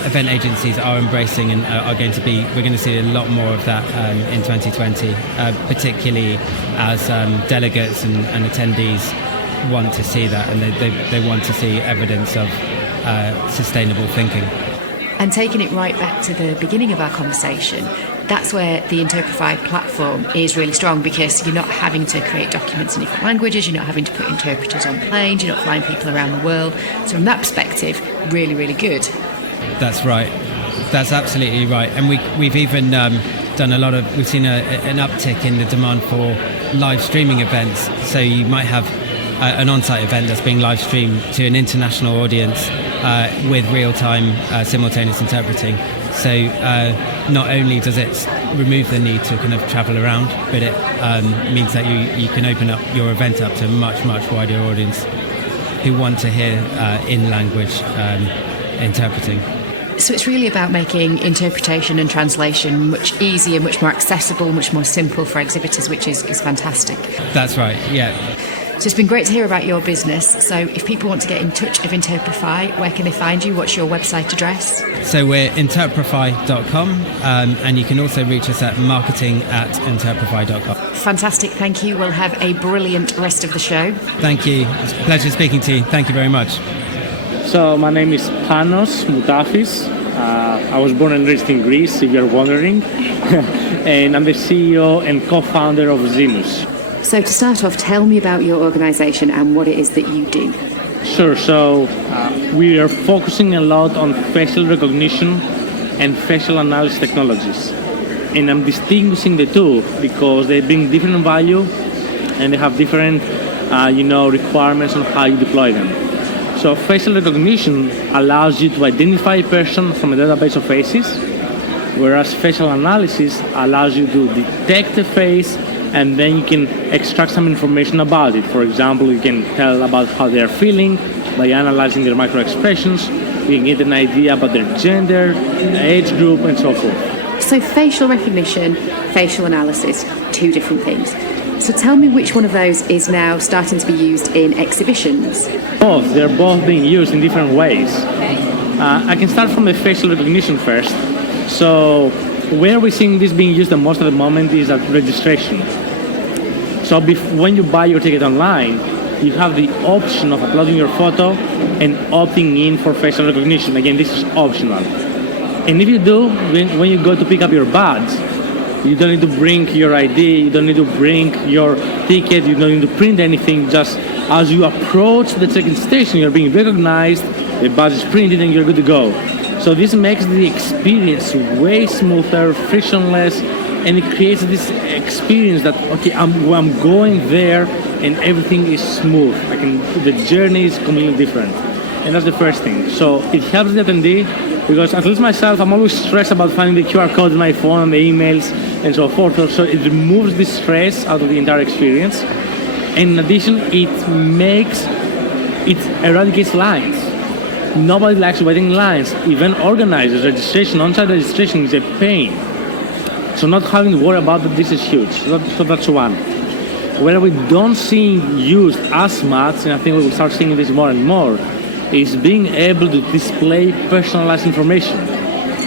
event agencies are embracing and we're going to see a lot more of that in 2020, particularly as delegates and attendees want to see that, and they want to see evidence of sustainable thinking. And taking it right back to the beginning of our conversation, that's where the Interprify platform is really strong, because you're not having to create documents in different languages, you're not having to put interpreters on planes, you're not flying people around the world. So from that perspective, really, really good. That's right. That's absolutely right. And we've even we've seen an uptick in the demand for live streaming events. So you might have an on-site event that's being live streamed to an international audience with real-time simultaneous interpreting. So not only does it remove the need to kind of travel around, but it means that you can open up your event up to a much, much wider audience who want to hear in-language interpreting. So it's really about making interpretation and translation much easier, much more accessible, much more simple for exhibitors, which is fantastic. That's right, yeah. So it's been great to hear about your business. So if people want to get in touch with Interprify, where can they find you? What's your website address? So we're interprify.com, and you can also reach us at marketing@interprify.com. Fantastic, thank you. We'll have a brilliant rest of the show. Thank you. It's a pleasure speaking to you. Thank you very much. So my name is Panos Moutafis. I was born and raised in Greece, if you're wondering. And I'm the CEO and co-founder of Zinus. So to start off, tell me about your organisation and what it is that you do. Sure. So we are focusing a lot on facial recognition and facial analysis technologies. And I'm distinguishing the two because they bring different value and they have different, requirements on how you deploy them. So facial recognition allows you to identify a person from a database of faces, whereas facial analysis allows you to detect a face and then you can extract some information about it. For example, you can tell about how they are feeling by analyzing their micro expressions. You can get an idea about their gender, age group, and so forth. So facial recognition, facial analysis, two different things. So tell me which one of those is now starting to be used in exhibitions? Both. They're both being used in different ways. I can start from the facial recognition first. So where we're seeing this being used the most at the moment is at registration. So when you buy your ticket online, you have the option of uploading your photo and opting in for facial recognition. Again, this is optional. And if you do, when you go to pick up your badge, you don't need to bring your ID, you don't need to bring your ticket, you don't need to print anything. Just as you approach the check-in station, you're being recognized, the badge is printed, and you're good to go. So this makes the experience way smoother, frictionless, and it creates this experience that, okay, I'm going there and everything is smooth. The journey is completely different. And that's the first thing. So it helps the attendee because, at least myself, I'm always stressed about finding the QR code in my phone and the emails and so forth. So it removes the stress out of the entire experience. And in addition, it eradicates lines. Nobody likes waiting in lines. Even organizers, registration, on-site registration is a pain. So not having to worry about this is huge. So that's one. Where we don't see used as much, and I think we will start seeing this more and more, is being able to display personalized information.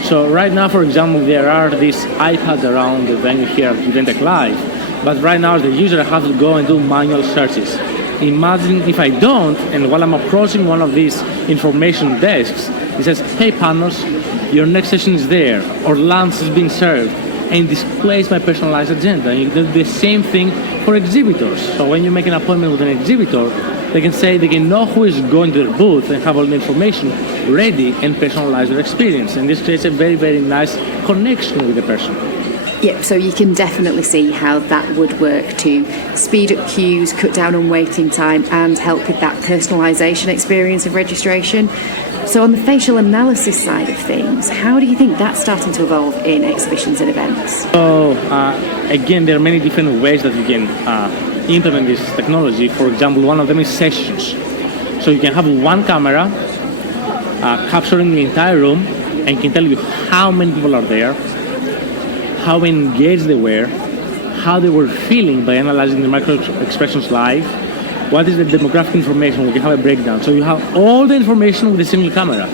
So right now, for example, there are these iPads around the venue here at Eventec Live, but right now the user has to go and do manual searches. Imagine if I don't, and while I'm approaching one of these information desks, it says, hey Panos, your next session is there, or lunch is being served, and displays my personalized agenda. And you can do the same thing for exhibitors. So when you make an appointment with an exhibitor, they can know who is going to their booth and have all the information ready and personalize their experience. And this creates a very, very nice connection with the person. Yep, so you can definitely see how that would work to speed up queues, cut down on waiting time, and help with that personalisation experience of registration. So on the facial analysis side of things, how do you think that's starting to evolve in exhibitions and events? So again, there are many different ways that you can implement this technology. For example, one of them is sessions. So you can have one camera capturing the entire room and can tell you how many people are there, how engaged they were, how they were feeling by analyzing the micro expressions live, what is the demographic information. We can have a breakdown. So you have all the information with a single camera,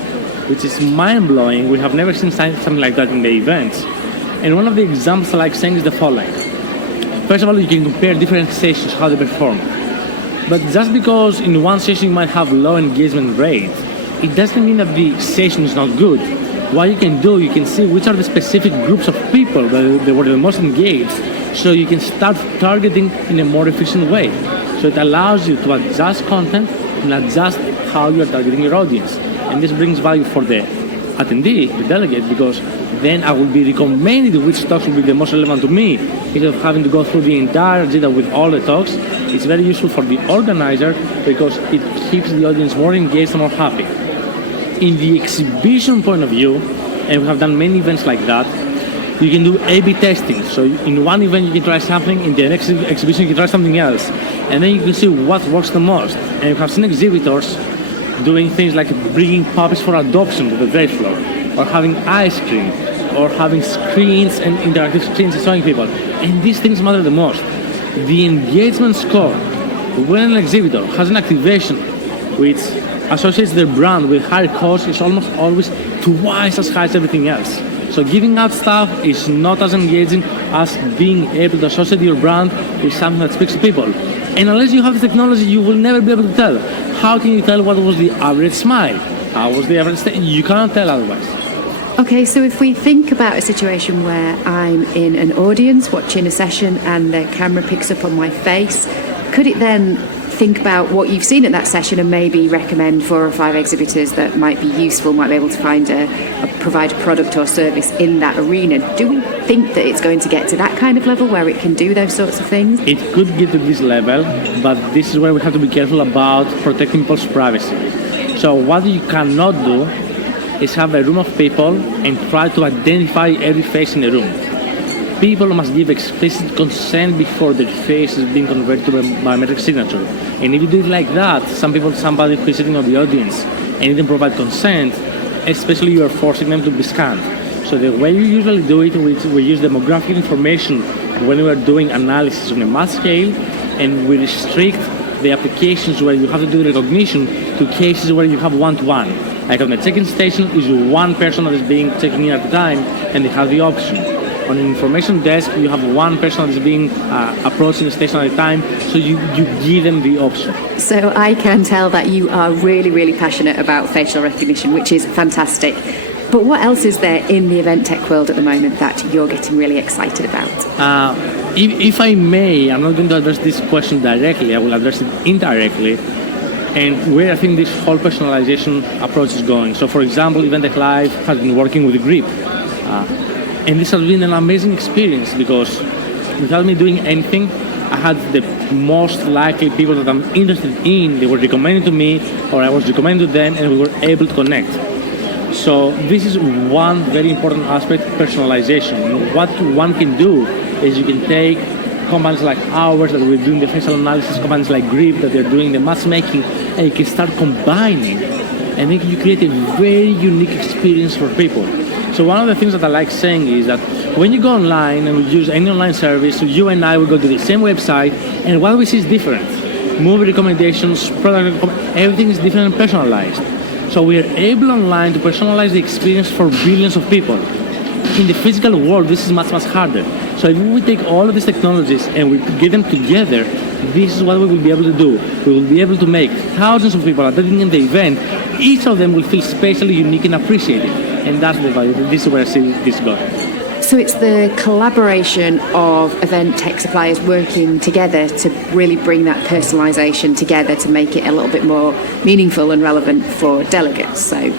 which is mind-blowing. We have never seen something like that in the events. And one of the examples I like saying is the following. First of all, you can compare different sessions, how they perform. But just because in one session you might have low engagement rate, it doesn't mean that the session is not good. What you can do, you can see which are the specific groups of people that were the most engaged, so you can start targeting in a more efficient way. So it allows you to adjust content and adjust how you are targeting your audience. And this brings value for the attendee, the delegate, because then I will be recommending which talks will be the most relevant to me. Instead of having to go through the entire agenda with all the talks, it's very useful for the organizer because it keeps the audience more engaged and more happy. In the exhibition point of view, and we have done many events like that, you can do A/B testing. So in one event you can try something, in the next exhibition you can try something else. And then you can see what works the most. And you have seen exhibitors doing things like bringing puppies for adoption to the trade floor, or having ice cream, or having screens and interactive screens showing people. And these things matter the most. The engagement score, when an exhibitor has an activation which associates their brand with higher costs, is almost always twice as high as everything else. So giving out stuff is not as engaging as being able to associate your brand with something that speaks to people. And unless you have the technology, you will never be able to tell. How can you tell what was the average smile? How was the average stay? You cannot tell otherwise. Okay, so if we think about a situation where I'm in an audience watching a session and the camera picks up on my face, could it then think about what you've seen at that session and maybe recommend 4 or 5 exhibitors that might be useful, might be able to find provide a product or service in that arena. Do we think that it's going to get to that kind of level where it can do those sorts of things? It could get to this level, but this is where we have to be careful about protecting people's privacy. So what you cannot do is have a room of people and try to identify every face in the room. People must give explicit consent before their face is being converted to a biometric signature. And if you do it like that, somebody who is sitting on the audience and didn't provide consent, especially you are forcing them to be scanned. So the way you usually do it, we use demographic information when we are doing analysis on a mass scale, and we restrict the applications where you have to do recognition to cases where you have one-to-one. Like on the check-in station is one person that is being taken in at a time, and they have the option. On an information desk, you have one person that is being approached in the station at a time, so you give them the option. So I can tell that you are really, really passionate about facial recognition, which is fantastic. But what else is there in the event tech world at the moment that you're getting really excited about? If I may, I'm not going to address this question directly, I will address it indirectly, and where I think this whole personalization approach is going. So for example, Event Tech Live has been working with Grip. And this has been an amazing experience because without me doing anything, I had the most likely people that I'm interested in, they were recommended to me or I was recommended to them, and we were able to connect. So this is one very important aspect, personalization. And what one can do is you can take companies like ours that we're doing the facial analysis, companies like Grip that they're doing the matchmaking, and you can start combining, and then you create a very unique experience for people. So one of the things that I like saying is that when you go online and we use any online service, so you and I will go to the same website, and what we see is different. Movie recommendations, product everything is different and personalized. So we are able online to personalize the experience for billions of people. In the physical world, this is much, much harder. So if we take all of these technologies and we get them together, this is what we will be able to do. We will be able to make thousands of people attending the event. Each of them will feel spatially unique and appreciated. And that's the value. This is where I see this going. So it's the collaboration of event tech suppliers working together to really bring that personalisation together to make it a little bit more meaningful and relevant for delegates. So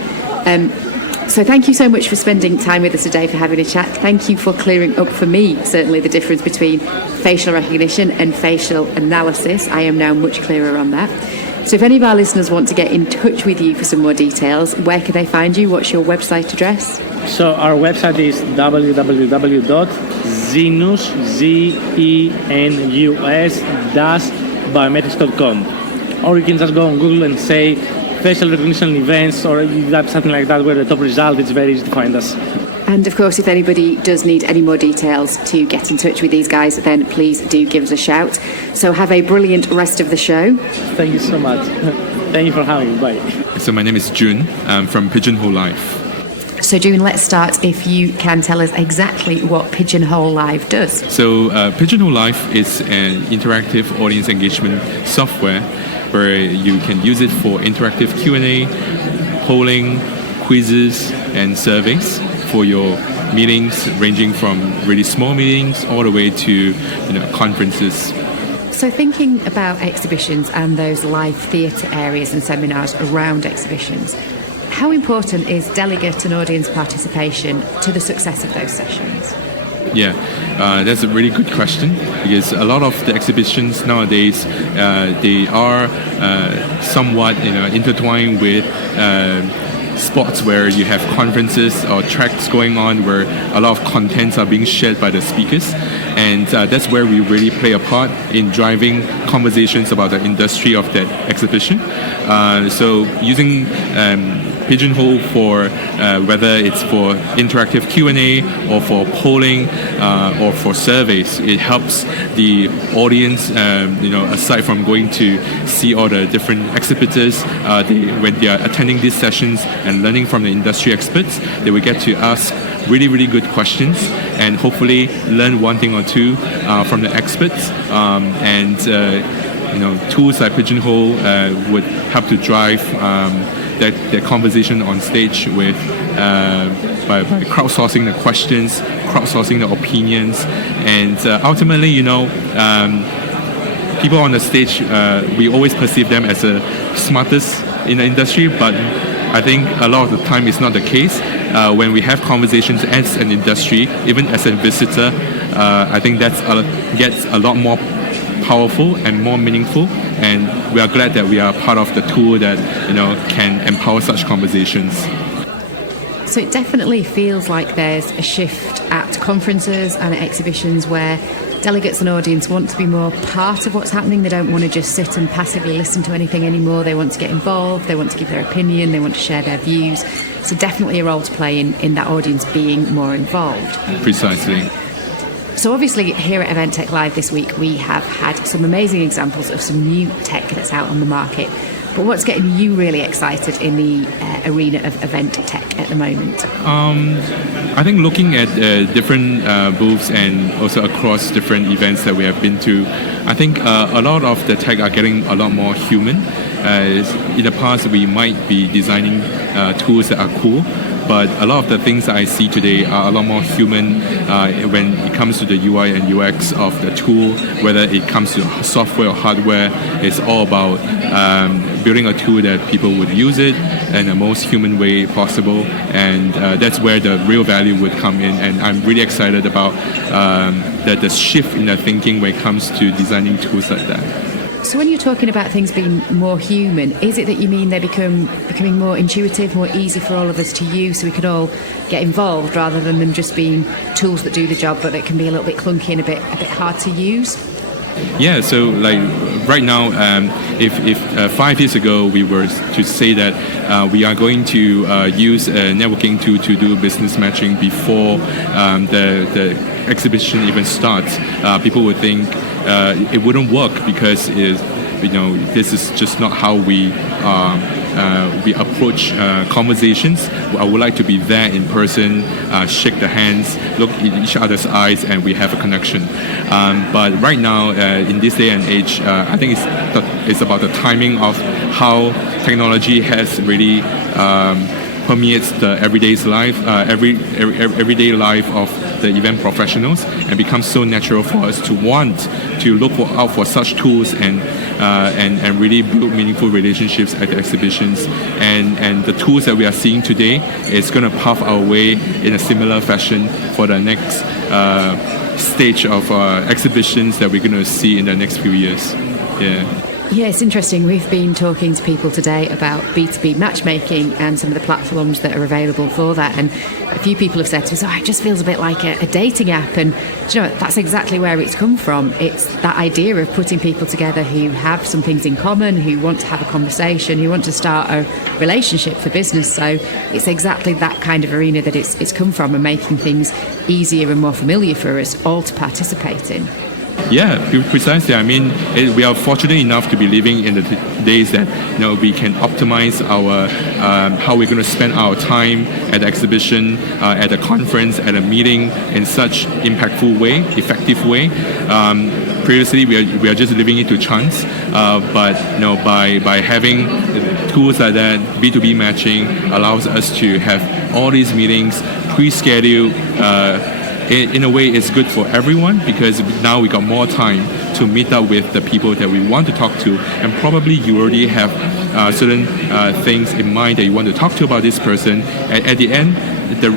thank you so much for spending time with us today, for having a chat. Thank you for clearing up for me, certainly, the difference between facial recognition and facial analysis. I am now much clearer on that. So if any of our listeners want to get in touch with you for some more details, where can they find you? What's your website address? So our website is www.zenus-biometrics.com. Or you can just go on Google and say facial recognition events, or you have something like that where the top result, it's very easy to find us. And of course, if anybody does need any more details to get in touch with these guys, then please do give us a shout. So have a brilliant rest of the show. Thank you so much. Thank you for having me. Bye. So my name is Jun. I'm from Pigeonhole Live. So June, let's start if you can tell us exactly what Pigeonhole Live does. So Pigeonhole Live is an interactive audience engagement software where you can use it for interactive Q&A, polling, quizzes, and surveys for your meetings, ranging from really small meetings all the way to conferences. So thinking about exhibitions and those live theatre areas and seminars around exhibitions, how important is delegate and audience participation to the success of those sessions? Yeah, that's a really good question, because a lot of the exhibitions nowadays, they are somewhat intertwined with spots where you have conferences or tracks going on where a lot of contents are being shared by the speakers, and that's where we really play a part in driving conversations about the industry of that exhibition. So using Pigeonhole for whether it's for interactive Q&A or for polling or for surveys, it helps the audience, aside from going to see all the different exhibitors, when they are attending these sessions and learning from the industry experts, they will get to ask really, really good questions and hopefully learn one thing or two from the experts. Tools like Pigeonhole would help to drive that conversation on stage with by crowdsourcing the questions, crowdsourcing the opinions, and ultimately, people on the stage, we always perceive them as the smartest in the industry, but I think a lot of the time it's not the case. When we have conversations as an industry, even as a visitor, I think that gets a lot more powerful and more meaningful, and we are glad that we are part of the tool that can empower such conversations. So it definitely feels like there's a shift at conferences and at exhibitions where delegates and audience want to be more part of what's happening. They don't want to just sit and passively listen to anything anymore. They want to get involved, they want to give their opinion, they want to share their views. So definitely a role to play in that audience being more involved. Precisely. So obviously here at Event Tech Live this week we have had some amazing examples of some new tech that's out on the market. But what's getting you really excited in the arena of event tech at the moment? I think looking at different booths and also across different events that we have been to, I think a lot of the tech are getting a lot more human. In the past, we might be designing tools that are cool, but a lot of the things that I see today are a lot more human when it comes to the UI and UX of the tool, whether it comes to software or hardware. It's all about building a tool that people would use it in the most human way possible, and that's where the real value would come in. And I'm really excited about the shift in the thinking when it comes to designing tools like that. So when you're talking about things being more human, is it that you mean they're becoming more intuitive, more easy for all of us to use, so we could all get involved rather than them just being tools that do the job but that can be a little bit clunky and a bit hard to use? Yeah, so like right now, if 5 years ago we were to say that we are going to use a networking tool to do business matching before the exhibition even starts, people would think it wouldn't work because this is just not how we approach conversations. I would like to be there in person, shake the hands, look in each other's eyes, and we have a connection. But right now, in this day and age, I think it's about the timing of how technology has really permeates the everyday everyday life of the event professionals, and becomes so natural for us to want to look out for such tools and really build meaningful relationships at the exhibitions. And the tools that we are seeing today is going to pave our way in a similar fashion for the next stage of exhibitions that we're going to see in the next few years. Yeah, it's interesting. We've been talking to people today about B2B matchmaking and some of the platforms that are available for that. And a few people have said to us, it just feels a bit like a dating app. And do you know, that's exactly where it's come from. It's that idea of putting people together who have some things in common, who want to have a conversation, who want to start a relationship for business. So it's exactly that kind of arena that it's come from, and making things easier and more familiar for us all to participate in. Yeah, precisely. I mean, we are fortunate enough to be living in the days that we can optimize our how we're going to spend our time at the exhibition, at a conference, at a meeting in such impactful way, effective way. Previously, we are just leaving it to chance, but by having tools like that, B2B matching allows us to have all these meetings pre-scheduled. In a way, it's good for everyone, because now we got more time to meet up with the people that we want to talk to, and probably you already have certain things in mind that you want to talk to about this person. And at the end,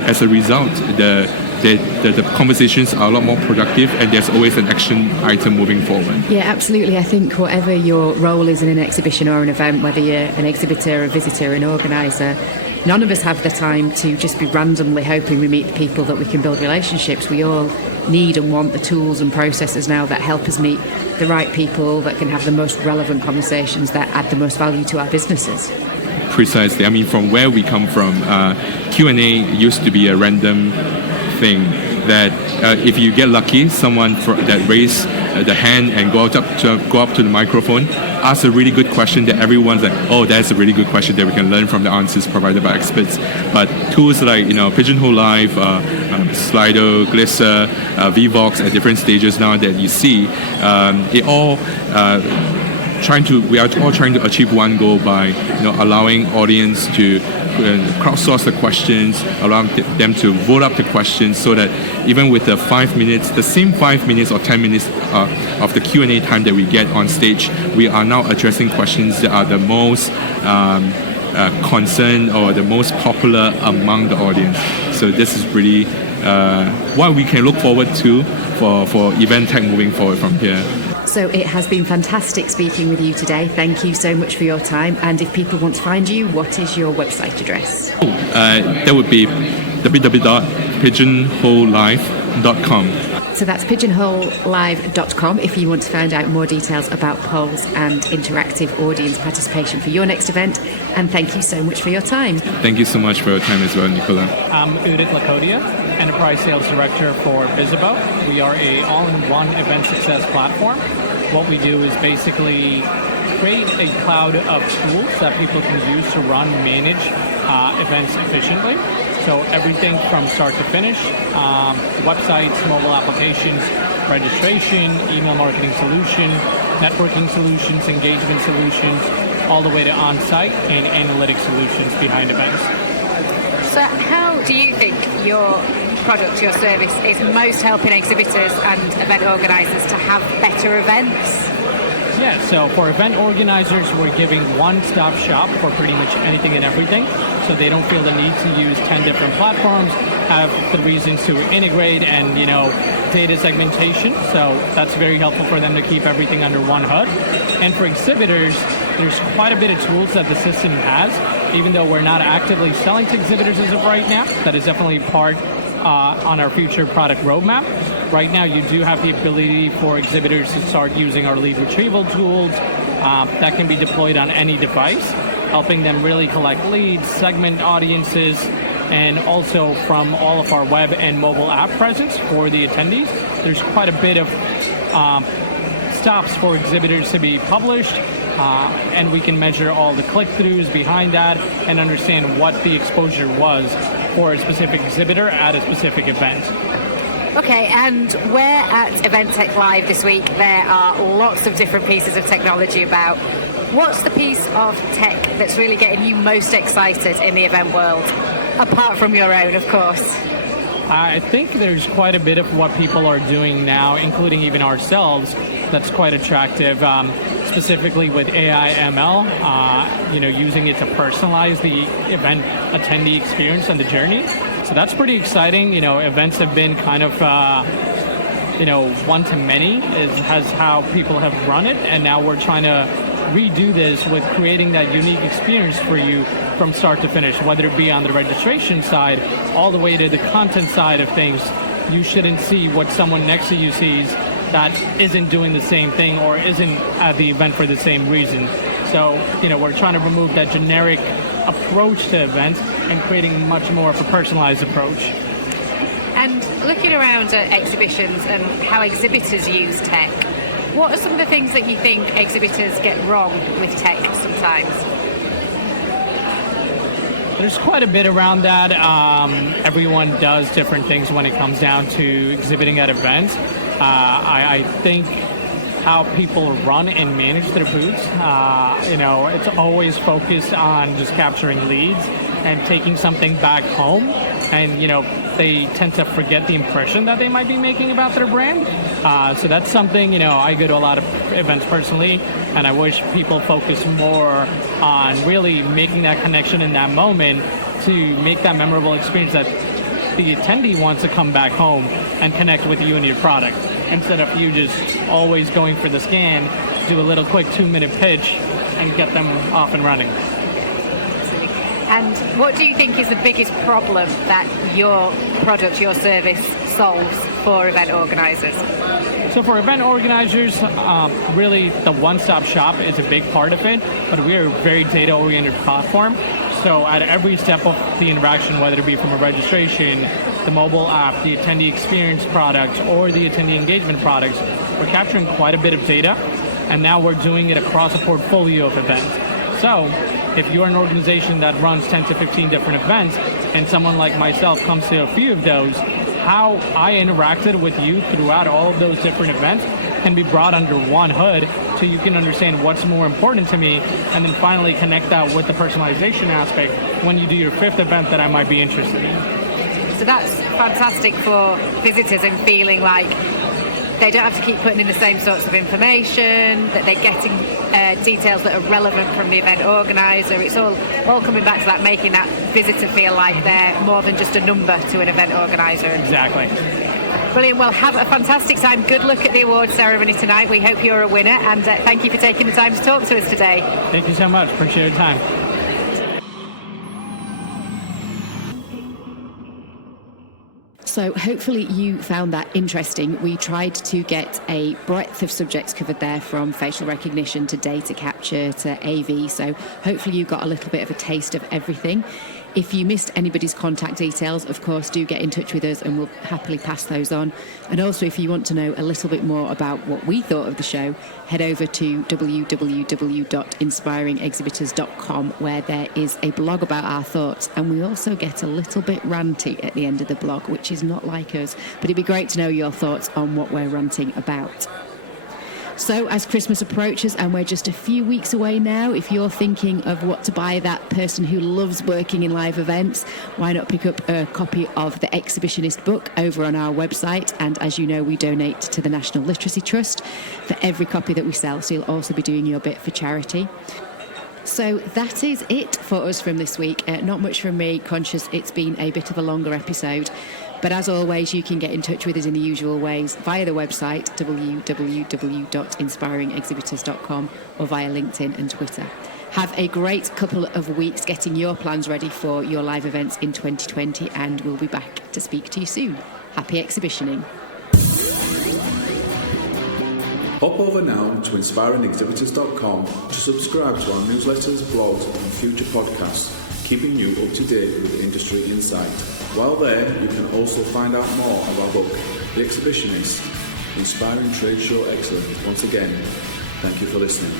as a result, the conversations are a lot more productive, and there's always an action item moving forward. Yeah, absolutely. I think whatever your role is in an exhibition or an event, whether you're an exhibitor, a visitor, an organiser, none of us have the time to just be randomly hoping we meet the people that we can build relationships. We all need and want the tools and processes now that help us meet the right people, that can have the most relevant conversations, that add the most value to our businesses. Precisely. I mean, from where we come from, Q&A used to be a random thing that if you get lucky, someone that raised the hand and go up to the microphone, ask a really good question that everyone's like, oh, that's a really good question that we can learn from the answers provided by experts. But tools like Pigeonhole Live, Slido, Glisser, Vvox at different stages now that you see, we are all trying to achieve one goal by allowing audience to crowdsource the questions, allow them to vote up the questions, so that even with the 5 minutes, the same 5 minutes or 10 minutes of the Q&A time that we get on stage, we are now addressing questions that are the most concerned or the most popular among the audience. So this is really what we can look forward to for event tech moving forward from here. So it has been fantastic speaking with you today. Thank you so much for your time. And if people want to find you, what is your website address? That would be www.pigeonholelive.com. So that's pigeonholelive.com if you want to find out more details about polls and interactive audience participation for your next event. And thank you so much for your time. Thank you so much for your time as well, Nicola. I'm Udit Lakodia, Enterprise Sales Director for Visibo. We are a all-in-one event success platform. What we do is basically create a cloud of tools that people can use to run, manage events efficiently. So everything from start to finish, websites, mobile applications, registration, email marketing solution, networking solutions, engagement solutions, all the way to on-site and analytic solutions behind events. So how do you think your product, your service, is most helping exhibitors and event organisers to have better events? Yeah, so for event organizers, we're giving one-stop shop for pretty much anything and everything. So they don't feel the need to use 10 different platforms, have the reasons to integrate and, data segmentation. So that's very helpful for them to keep everything under one hood. And for exhibitors, there's quite a bit of tools that the system has, even though we're not actively selling to exhibitors as of right now. That is definitely part on our future product roadmap. Right now, you do have the ability for exhibitors to start using our lead retrieval tools that can be deployed on any device, helping them really collect leads, segment audiences, and also from all of our web and mobile app presence for the attendees. There's quite a bit of stops for exhibitors to be published, and we can measure all the click-throughs behind that and understand what the exposure was for a specific exhibitor at a specific event. Okay, and we're at Event Tech Live this week. There are lots of different pieces of technology about. What's the piece of tech that's really getting you most excited in the event world, apart from your own, of course? I think there's quite a bit of what people are doing now, including even ourselves, that's quite attractive, specifically with AI ML, using it to personalize the event attendee experience and the journey. So that's pretty exciting. Events have been kind of, one-to-many has how people have run it, and now we're trying to redo this with creating that unique experience for you from start to finish, whether it be on the registration side, all the way to the content side of things. You shouldn't see what someone next to you sees that isn't doing the same thing or isn't at the event for the same reason. So, we're trying to remove that generic approach to events and creating much more of a personalized approach. And looking around at exhibitions and how exhibitors use tech, what are some of the things that you think exhibitors get wrong with tech sometimes? There's quite a bit around that. Everyone does different things when it comes down to exhibiting at events. I think how people run and manage their booths, it's always focused on just capturing leads and taking something back home. And, they tend to forget the impression that they might be making about their brand. So that's something, I go to a lot of events personally, and I wish people focus more on really making that connection in that moment to make that memorable experience that the attendee wants to come back home and connect with you and your product. Instead of you just always going for the scan, do a little quick 2-minute pitch and get them off and running. And what do you think is the biggest problem that your product, your service solves for event organisers? So for event organizers, really the one-stop shop is a big part of it, but we are a very data-oriented platform. So at every step of the interaction, whether it be from a registration, the mobile app, the attendee experience products, or the attendee engagement products, we're capturing quite a bit of data, and now we're doing it across a portfolio of events. So if you're an organization that runs 10 to 15 different events, and someone like myself comes to a few of those, how I interacted with you throughout all of those different events can be brought under one hood so you can understand what's more important to me, and then finally connect that with the personalization aspect when you do your 5th event that I might be interested in. So that's fantastic for visitors and feeling like they don't have to keep putting in the same sorts of information, that they're getting details that are relevant from the event organizer. It's all coming back to that, making that visitor feel like they're more than just a number to an event organizer. Exactly. Brilliant. Well, have a fantastic time. Good luck at the awards ceremony tonight. We hope you're a winner, and thank you for taking the time to talk to us today. Thank you so much. Appreciate your time. So hopefully you found that interesting. We tried to get a breadth of subjects covered there, from facial recognition to data capture to AV. So hopefully you got a little bit of a taste of everything. If you missed anybody's contact details, of course, do get in touch with us and we'll happily pass those on. And also, if you want to know a little bit more about what we thought of the show, head over to www.inspiringexhibitors.com, where there is a blog about our thoughts. And we also get a little bit ranty at the end of the blog, which is not like us. But it'd be great to know your thoughts on what we're ranting about. So as Christmas approaches, and we're just a few weeks away now, if you're thinking of what to buy that person who loves working in live events, why not pick up a copy of the Exhibitionist book over on our website? And as you know, we donate to the National Literacy Trust for every copy that we sell, so you'll also be doing your bit for charity. So that is it for us from this week. Not much from me, conscious it's been a bit of a longer episode. But as always, you can get in touch with us in the usual ways via the website, www.inspiringexhibitors.com, or via LinkedIn and Twitter. Have a great couple of weeks getting your plans ready for your live events in 2020, and we'll be back to speak to you soon. Happy exhibitioning. Hop over now to inspiringexhibitors.com to subscribe to our newsletters, blogs and future podcasts, keeping you up to date with industry insight. While there, you can also find out more of our book, The Exhibitionist, Inspiring Trade Show Excellence. Once again, thank you for listening.